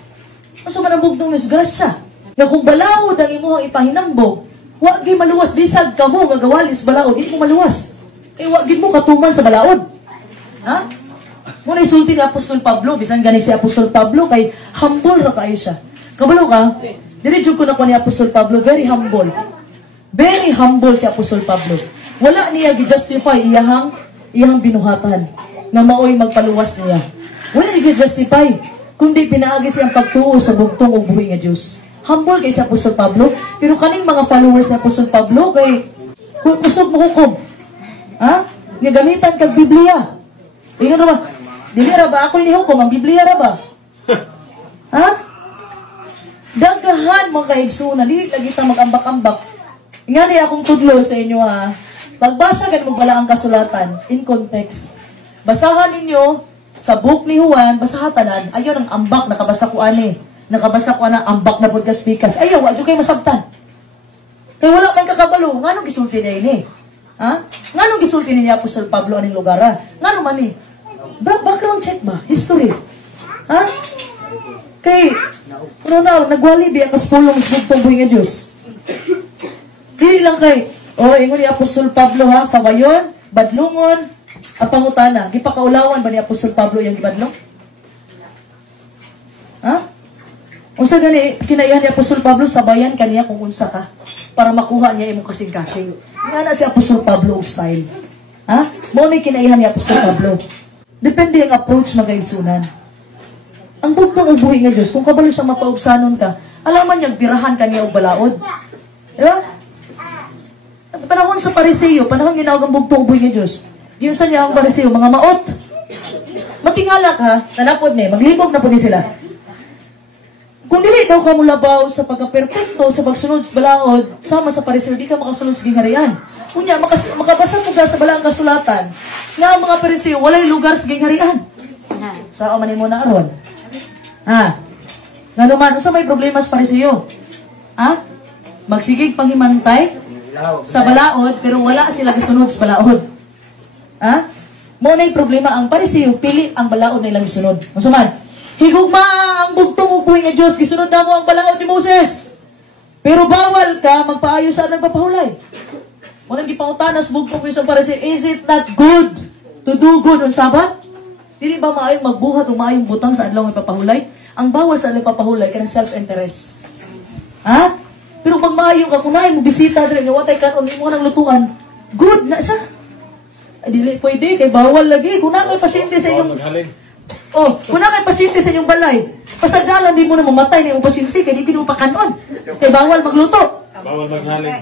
aso man ang bugtong Dios grasya. Na kung balaod ang imong ipahinambog, wa gyud maluwas bisag kamo nga gawalis balaod, di mo maluwas. Kay wa gyud mo katuman sa balaod. Ha? Muna isulti ni Apostol Pablo, bisan gani si Apostol Pablo, kay humble ra kayo siya. Kabalo ka, diretso ko na ko ni Apostol Pablo, very humble. Very humble si Apostol Pablo. Wala niya gi-justify iyahang binuhatan na maoy magpaluwas niya. Wala niya gi-justify, kundi pinaagi siyang pagtuo sa bugtong ug buhi nga Dios. Humble kay si Apostol Pablo, pero kaning mga followers ni Apostol Pablo kay kusog mo hukom. Ha? Nga gamitan kag Biblia. Ingon ra ba? Dili ra ba ako inihukom ang Biblia ra ba? Ha? Dagahan mga kaigsunan, dili lagi ta magambak-ambak. Ingani akong tudlo sa inyo ha. Pagbasa gani mo bala ang kasulatan in context. Basahan ninyo sa book ni Juan, basahan tanan. Ayaw ng ambak nakabasa ko ani. Nakabasa ko ana ambak na podcast pikas. Ayaw wa jud kay masabtan. Kay wala man kakabalo, nganong gisulti niya ini? Ha? Nganong gisulti ni Apostol Pablo aning lugar ha? Ngano man ni? Background check ba? History. Ha? Kay, nagwali di akas pulong bugtong buhi nga Diyos. Di lang kay, ingon ni Apostol Pablo ha, sa wayon, badlungon, at pangutana. Gipakaulawan ba ni Apostol Pablo yung gibadlong? Ha? Unsa gani, kinaihan ni Apostol Pablo, sabayan kaniya kung unsa ka, para makuha niya imong kasing-kasing. Nga na si Apostol Pablo style. Ha? Muna kinaihan ni Apostol Pablo. Depende ang approach magaigsunan. Ang bugtong ubuhi nga Diyos, kung kabalo sa mapaugsanon ka, alaman niya, birahan ka niya o balaod. Diba? Panahon sa Pariseo, panahon ginawag ang bugtong ubuhi nga Diyos. Yun sa niya ang Pariseo, mga maot. Matingala ka, nalapod niya, maglibog na po ni sila. Kung dili daw ka mulabaw sa pagka-perfecto, sa pagsunod sa balaod, sama sa Pariseo, di ka makasunod sa gingharian. Kunya, makabasa mo ka sa balaang kasulatan, nga ang mga Pariseo, walay lugar sa gingharian. Sa amanin mo na aron. Ha? Nga naman, sa may problema sa Pariseo? Ha? Magsigig panghimantay sa balaod, pero wala sila gisunod sa balaod. Ha? Mo na yung problema, ang Pariseo, pili ang balaod na ilang gisunod. Masaman, higugma ang bugtong ubuhi nga Diyos, gisunod na mo ang balaod ni Moses. Pero bawal ka magpaayo sa anang papahulay. Munang gipangutanas bugtong ko isang Pariseo, is it not good to do good on Sabbath? Dili ba maayong magbuhat o maayong butang sa adlaw may papahulay? Ang bawal sa adlaw papahulay kanang self-interest. Ha? Pero pag maayong ka, kunain mo bisita dire nga watay kanon imo nang lutuan, good na siya. Dili pwede kay bawal lagi. Kuna kay pasyente sa inyong kuna kay pasyente sa inyong balay. Pasadalan di mo na mamatay ni imong pasyente kay di gid mo pakanon. Kay bawal magluto. Bawal maghalin.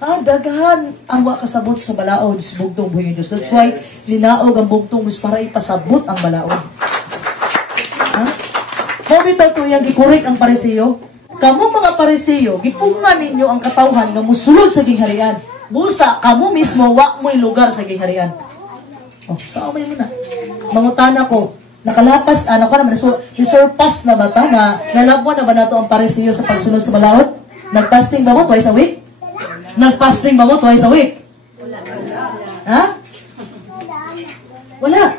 Dagahan ang wa kasabot sa balaod sa bugtong buhi nga Diyos. That's why linaog ang bugtong Diyos para ipasabot ang balaod. Ha? Mo bitaw to yang gikorek ang Pariseo. Kamu mga Pariseo, gipungan ninyo ang katawhan nga musulod sa gingharian. Busa kamo mismo wa mo'y lugar sa gingharian. Sa amay mo na. Mangutana ko, Nakalapas, ano ka naman, resurpass na ba ta? Nalabwa na ba nato ang parisiyo sa pagsunod sa balaod? Nag-fasting ba mo twice a week? Nag-fasting ba mo twice a week? Ha? Wala.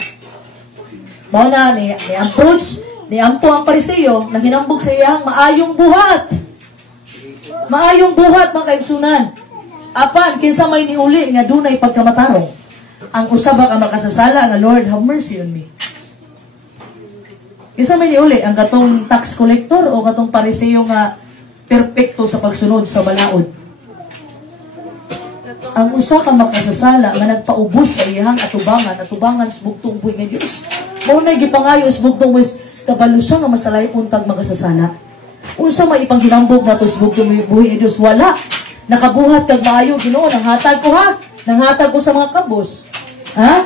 Mao na ni approach, ni ampo ang parisiyo, na hinambog sa iyang maayong buhat. Maayong buhat, mga kaigsunan. Apan, kinsa may niuli nga dunay pagkamatarong. Ang usaba ka makasasala nga, Lord, have mercy on me. Kinsa may niuli, ang katong tax collector o katong parisiyo nga perpekto sa pagsunod sa balaod. Ang usa ka makasasala nga nagpaubos sa iyang atubangan sa bugtong buhi nga Dios. Mao na gipangayo sa bugtong buhi kabalusan nga masalay puntag makasasala. Unsa may ipanghinambog nato sa bugtong buhi nga Dios? Wala. Nakabuhat kag maayo Ginoo, nanghatag ko ha. Nanghatag ko sa mga kabos. Ha?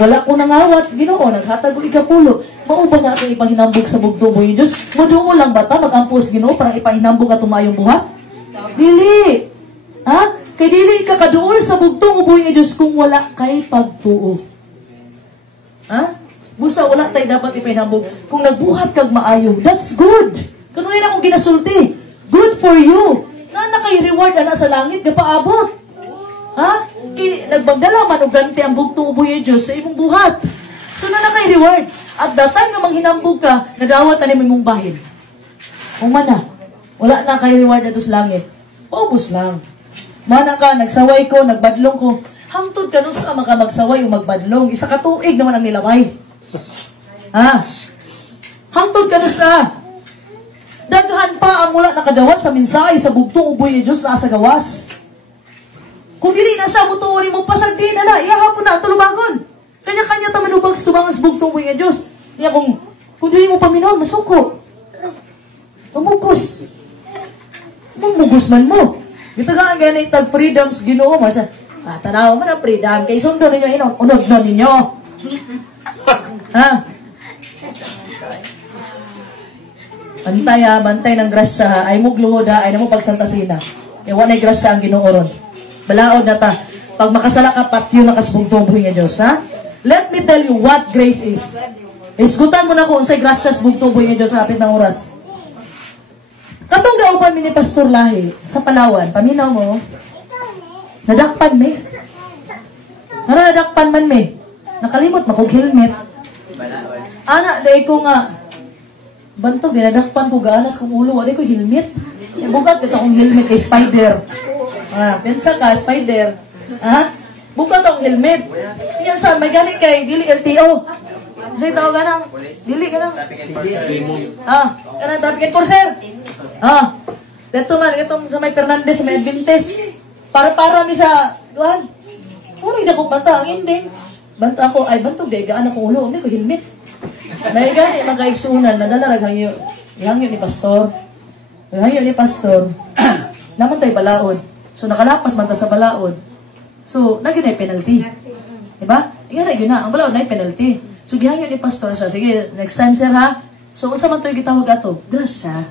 Wala ko nangawat Ginoo, naghatag ko ikapulo. Mao ba na atong ipanghinambog sa bugtong buhi nga Dios? Moduo lang ba ta magampos Ginoo para ipanghinambog atong maayong buhat? Dili. Ha? Kay dili ka kaduol sa bugtong buhi nga Dios kung wala kay pagtuo. Ha? Busa wala tay dapat ipahambog. Kung nagbuhat kag maayo, that's good. Kuno nila akong ginasulti. Good for you. Na kay reward ana sa langit gapaabot. Ha? Kay nagbagdala man og ganti ang bugtong buhi nga Dios sa imong buhat. So na kay reward. At that time nga manghinambog ka, nadawat na ni imong bahin. Kung man na, wala na kay reward ato sa langit. Paubos lang. Mana ka, nagsaway ko, nagbadlong ko. Hangtod ka nun sa magsaway o magbadlong. Isa ka tuig naman ang nilaway. Ha? Hangtod ka nun sa daghan pa ang wala nakadawat sa mensahe sa bugtong uboy ni Diyos na sa gawas. Kung dili na sa mutuorin mo, pasagdi na na, ihapon na ang tulubangon. Kanya-kanya tamanubag sa tubangan sa bugtong uboy ni Diyos. Kaya kung dili mo paminon, masuko. Mamugos. Mamugos man mo. Gitagaan ganit tag freedoms Ginoo mo sa tanaw man ang freedom kay sundo ninyo unod no ninyo. Ha? Bantay ng grasya ay mo gluhod ay namo pagsantasina. Kay wala grasya ang Ginoo ron. Balaod na ta. Pag makasala ka patyo na kasbugtong buhi nga Dios, ha? Let me tell you what grace is. Isgutan mo na ko unsay grasya sa bugtong buhi nga Dios sa hapit ng oras. Katong gauban mi ni Pastor Lahi sa Palawan, paminaw mo, nadakpan mi. Nadakpan man mi. Nakalimot makog helmet. Ana, day ko nga, bantog, dinadakpan ko gaanas kong ulo, wala ko helmet. Bugat, ito akong helmet kay Spider. Pensa ka, Spider. Bugat akong helmet. Yan sa, may galing kay, dili LTO. Kasi tawag ganang, dili ganang. Ganang traffic enforcer. Dito man, itong sa may Fernandez, sa may Adventist. Para ni sa, duhan. Kung hindi ako banta, ang ending. Banta ako, ay bantog, daigaan ako ulo. Hindi ko helmet. May gani, makaigsunan, nadalarag hangyo. Ihangyo ni Pastor. Ihangyo ni Pastor. Naman tayo balaod. So, nakalapas man ta sa balaod. So, nagyan ay penalty. Diba? Iyan na, ang balaod na ay penalty. So, gihangyo ni Pastor siya. Sige, next time, sir, ha? So, unsa man to'y gitawag ato? Grasya.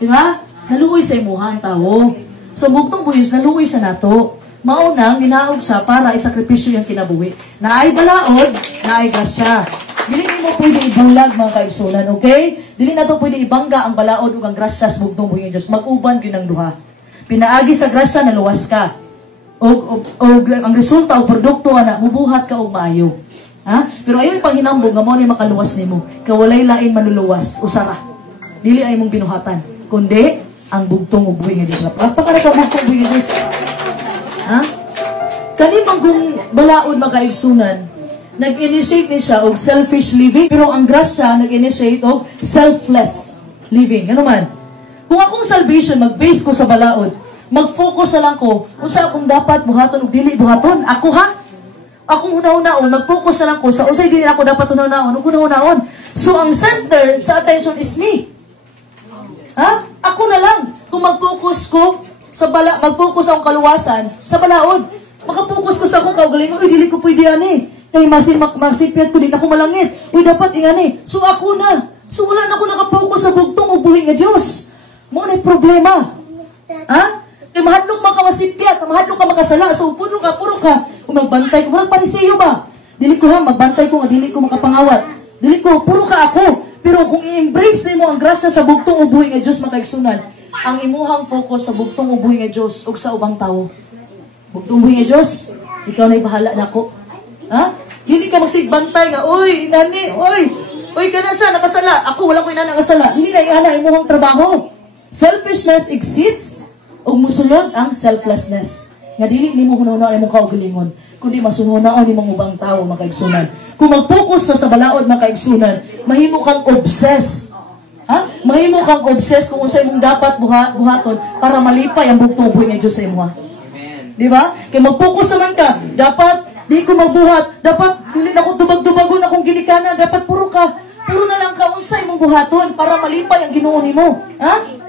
Diba? Naluoy sa imuha ang tao. So, bugtong buyos, naluoy siya nato. Maunang, ginaog siya para isakripisyo yung kinabuhi. Na ay balaod, na ay grasya. Dili mo pwede ibulag, mga kaigsunan, okay? Dili na to pwede ibangga ang balaod o ang grasya sa bugtong buhi ng Diyos. Mag-uban yun ang duha. Pinaagi sa grasya, naluwas ka. O ang resulta o produkto, anak, mubuhat ka o maayo. Ha? Pero ayaw pang hinambog, nga mo na makaluwas ni mo. Kawalay lain manuluwas, usara. Dili ay mong binuhatan. Kundi, ang bugtong ubuhi ng Diyos. Napakala ka bugtong ubuhi ng Diyos. Ha? Kanimang kung balaod makaigsunan, nag-initiate ni siya og selfish living, pero ang grasya nag-initiate og selfless living. Ano man? Kung akong salvation, mag-base ko sa balaod, mag-focus na lang ko, kung sa akong dapat buhaton o dili buhaton, ako ha? Akong una-unaon, mag-focus na lang ko, sa usay dili ako dapat una-unaon, una-unaon. So, ang center sa attention is me. Ha? Ako na lang. Kung mag-focus ko sa mag-focus akong kaluwasan sa balaod, makapokus ko sa akong kaugalingon, uy, dili ko pwede yan eh. Kaya masipyat ko din ako malangit. Uy, dapat ingan eh. So ako na. So wala na ako nakapokus sa bugtong o buhi nga Diyos. Muna yung problema. Ha? Kaya mahadlok makawasipyat, mahadlok ka makasala. So puro ka. Kung magbantay ko, walang parisiyo ba? Dili ko ha, magbantay ko nga, dili ko makapangawat. Dili ko, puro ka ako. Pero kung i-embrace mo ang grasya sa bugtong ubuhi nga Diyos, makaigsunan, ang imuhang focus sa bugtong ubuhi nga Diyos ug sa ubang tao. Bugtong ubuhi nga Diyos, ikaw na'y bahala nako. Ha? Dili ka magsigbantay nga, oy, inani, oy, ka na siya, nakasala. Ako, wala ko inana nakasala. Hindi na iana imuhang trabaho. Selfishness exceeds ug musulod ang selflessness. Nga dili nimo hunahuna imong kaugalingon, kundi masununaon imong ubang tawo makaigsunan. Kung mag-focus na sa balaod makaigsunan, mahimo kang obsess. Ha? Mahimo kang obsess kung unsa imong dapat buhaton para malipay ang bugtong ubuhi nga Dios sa imong. Amen. Di ba? Kay mag-focus naman ka, dapat di ko magbuhat, dapat dili na ko dubag-dubagon akong ginikanan, dapat puro na lang ka unsa imong buhaton para malipay ang Ginoo nimo. Ha?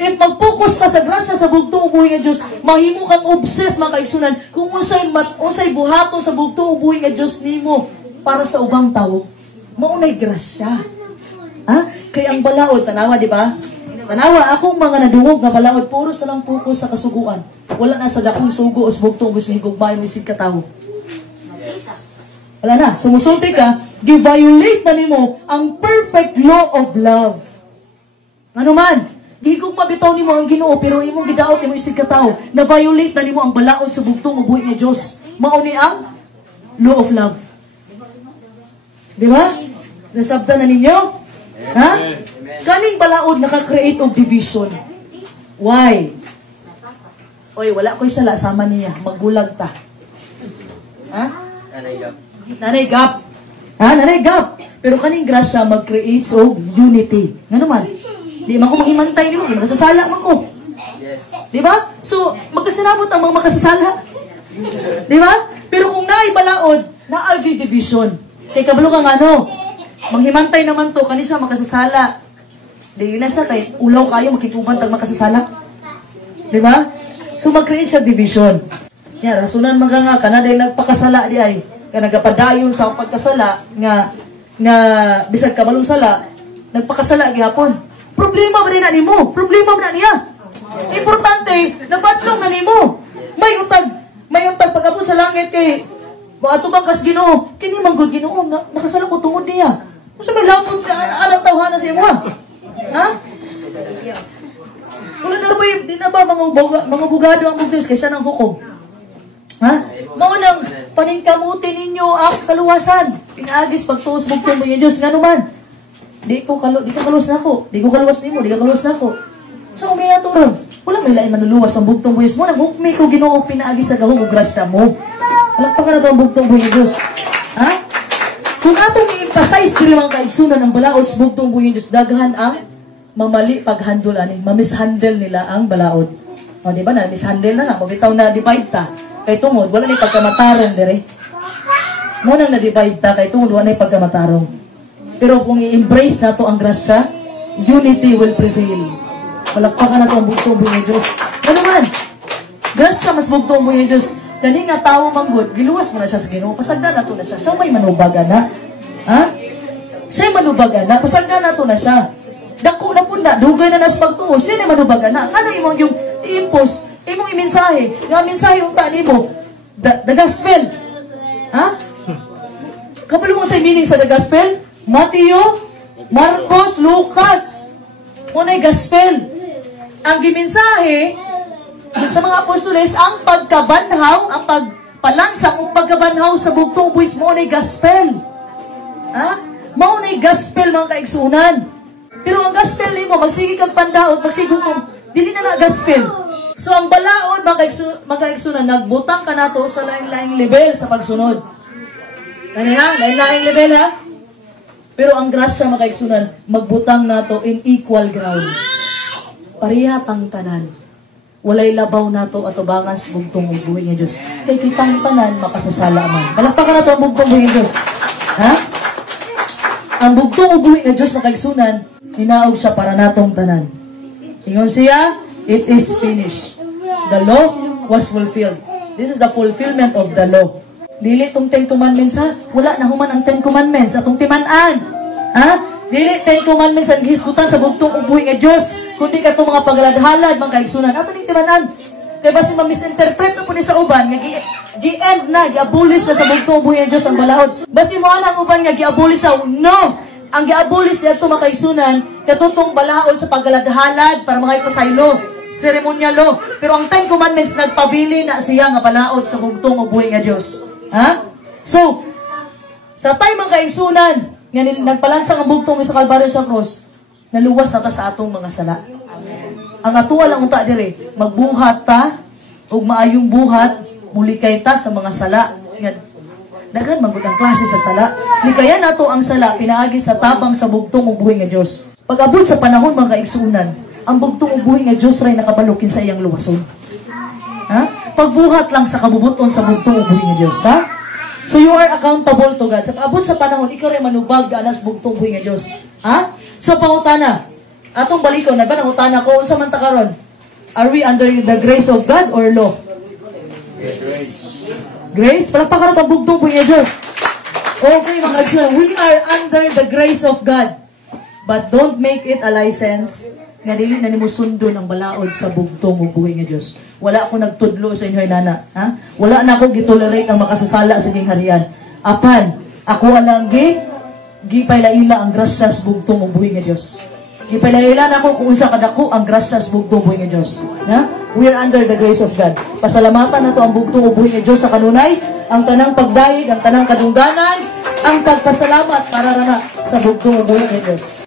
If mag-focus ka sa grasya sa bugtong ubuhi nga Diyos, mahimo kang obsess mga kaigsunan kung unsay buhaton sa bugtong ubuhi nga Diyos nimo para sa ubang tao. Maunay grasya. Ha? Kay ang balaod, tanawa, di ba? Tanawa, akong mga nadungog nga balaod, puro sa lang focus sa kasuguan. Wala na sa dakong sugo o sa bugtong ubuhi nga higugmay mo isig katawo. Wala na. Sumusulti ka, gi-violate na nimo ang perfect law of love. Ano man? Di kong mabitaw nimo ang Ginoo pero imong gidaot imong isig katawo na violate na nimo ang balaod sa bugtong ubuhi nga Dios. Mao ni ang law of love. Di ba? Nasabtan na ninyo? Ha? Kaning balaod naka-create of division. Why? Oy, wala ko'y sala sama niya. Magbulag ta. Ha? Nanay gap. Ha? Nanay gap. Pero kaning grasya mag-create of unity. Nga naman? Di man ko maghimantay nimo, masasala man ko. Yes. Di ba? So, magkasinabot ang mga makasasala. Di ba? Pero kung naay balaod, naagi division. Kay kabalo kang ano, manghimantay naman to, kanisa makasasala. Di na sa kay ulaw kayo, makikuban tag makasasala. Di ba? So, mag-create siya division. Yan, rasunan mga nga, kanaday nagpakasala di ay, kaya nagapadayon sa pagkasala, nga bisag kabalong sala, nagpakasala gihapon. Problema ba na nimo? Problema ba na niya? Importante, nabadlong na nimo. May utag pag-abot sa langit kay ato bang kas Ginoo, kini man gud Ginoo nakasala ko tungod niya. Unsa may lapod ka alang tawhana sa imo? Ha? Wala na ba di na ba mga bugado ang Dios kaysa nang hukom? Ha? Mao nang paningkamuti ninyo ang kaluwasan. Pinaagis pagtuos bugtong mo Dios ngano man. Di ko kaluwas na ako. Di ko kaluwas nimo, di ka kaluwas na ako. So, may naturon. Wala may lain manuluwas ang bugtong buhis mo. Nagmukmi ko Ginoo pinaagi sa gahong ug grasya mo. Wala pa ka na ito ang bugtong buhis Diyos. Ha? Kung atong i-emphasize dili mga kaigsunan ang balaod sa bugtong buhis Diyos, daghan ang mamali paghandle ani. Mamishandle nila ang balaod. O, di ba na? Mishandle na. Mabitaw na divide ta. Kay tungod, wala na pagkamatarong dire. Muna na divide ta. Kay tungod, wala na pagkamatarong. Pero kung i-embrace na to ang grasya, unity will prevail. Palakpakan na to ang bugtong buhay Diyos. Ano man? Grasya mas bugtong buhay Diyos. Kani nga tao manggod, giluwas mo na siya sa Ginoo. Pasagdan na to na siya. Siya may manubaga na. Ha? Siya manubaga na. Pasagdan na to na siya. Dako na po na. Dugay na nas pagtuos. Siya may manubaga na. Ano imong yung i-impose? Imong i-mensahe. Nga mensahe yung taan mo. The gospel. Ha? Kapalo mo sa meaning sa the gospel? Mateo, Marcos, Lucas. Unay gospel. Ang gimensahe sa mga apostoles, ang pagkabanhaw, ang pagpalansang o pagkabanhaw sa bugtong buwis mo unay gospel. Ha? Maunay gospel mga kaigsunan. Pero ang gospel nimo magsige kang pandaot, magsige kang dili na gospel. So ang balaod mga kaigsunan, nagbutang ka nato sa lain-laing level sa pagsunod. Kani ha? Lain-laing level ha? Pero ang grasya makaigsunan, magbutang nato in equal ground. Pareha tang tanan. Walay labaw nato at ubangan sa bugtong ubuhi nga Diyos. Kay kitang tanan makasasala man. Palakpakan nato ang bugtong ubuhi nga Diyos. Ha? Ang bugtong ubuhi nga Diyos makaigsunan, hinaog siya para natong tanan. Ingon siya, it is finished. The law was fulfilled. This is the fulfillment of the law. Dili itong 10 commandments ha. Wala na human ang 10 commandments atong timan-an. Ha? Dili 10 commandments ang hisgutan sa bugtong ubuhi nga Diyos. Kundi ka itong mga paghalad-halad, mga kaigsunan. Ato ning timan-an. Kaya basi ma-misinterpret na po ni sa uban, nga gi-end na, gi-abolish na sa bugtong ubuhi nga Diyos ang balaod. Basi mo ang uban nga gi-abolish na, no! Ang gi-abolish niya ito makaisunan, katutong balaod sa paggalad-halad para mga ipasaylo, seremonyalo. Pero ang 10 commandments, nagpabili na siya nga balaod sa bugtong ubuhi nga Diyos. Ha? So, sa time ang kaisunan, nga nagpalansang ang bugtong sa Kalbaryo sa Cross, naluwas na ta sa atong mga sala. Ang atuwa lang unta dire, magbuhat ta, ug maayong buhat, mulikay ta sa mga sala. Daghan magud ang klase sa sala. Likaya nato ang sala pinaagi sa tabang sa bugtong ubuhi nga Dios. Pag-abot sa panahon mga kaigsunan, ang bugtong ubuhi nga Dios ray nakabalukin sa iyang luwason. Ha? Pagbuhat lang sa kabubuton sa bugtong ubuhi nga Dios, ha? So you are accountable to God. Sa pag-abot sa panahon, ikaw ray manubag anas bugtong ubuhi nga Dios. Ha? So pangutana, atong balikon na ba nang utana ko unsa man ta karon? Are we under the grace of God or law? Grace? Palakpakan natin ang bugtong po niya, Diyos. Okay, mga kaibigan, we are under the grace of God. But don't make it a license nga dili na nimo sundon ang balaod sa bugtong ubuhi nga Diyos. Wala ako nagtudlo sa inyo, nana. Ha? Wala na ako gitolerate ang makasasala sa inyong harian. Apan, ako alang gipaylaila ang grasyas bugtong ubuhi nga Diyos. Gipaylaila na ako kung unsa kadako ang grasyas bugtong ubuhi nga Diyos. Ha? We are under the grace of God. Pasalamatan nato ang bugtong ubuhi nga Diyos sa kanunay, ang tanang pagdayeg, ang tanang kadungganan, ang pagpasalamat para na sa bugtong ubuhi nga Diyos.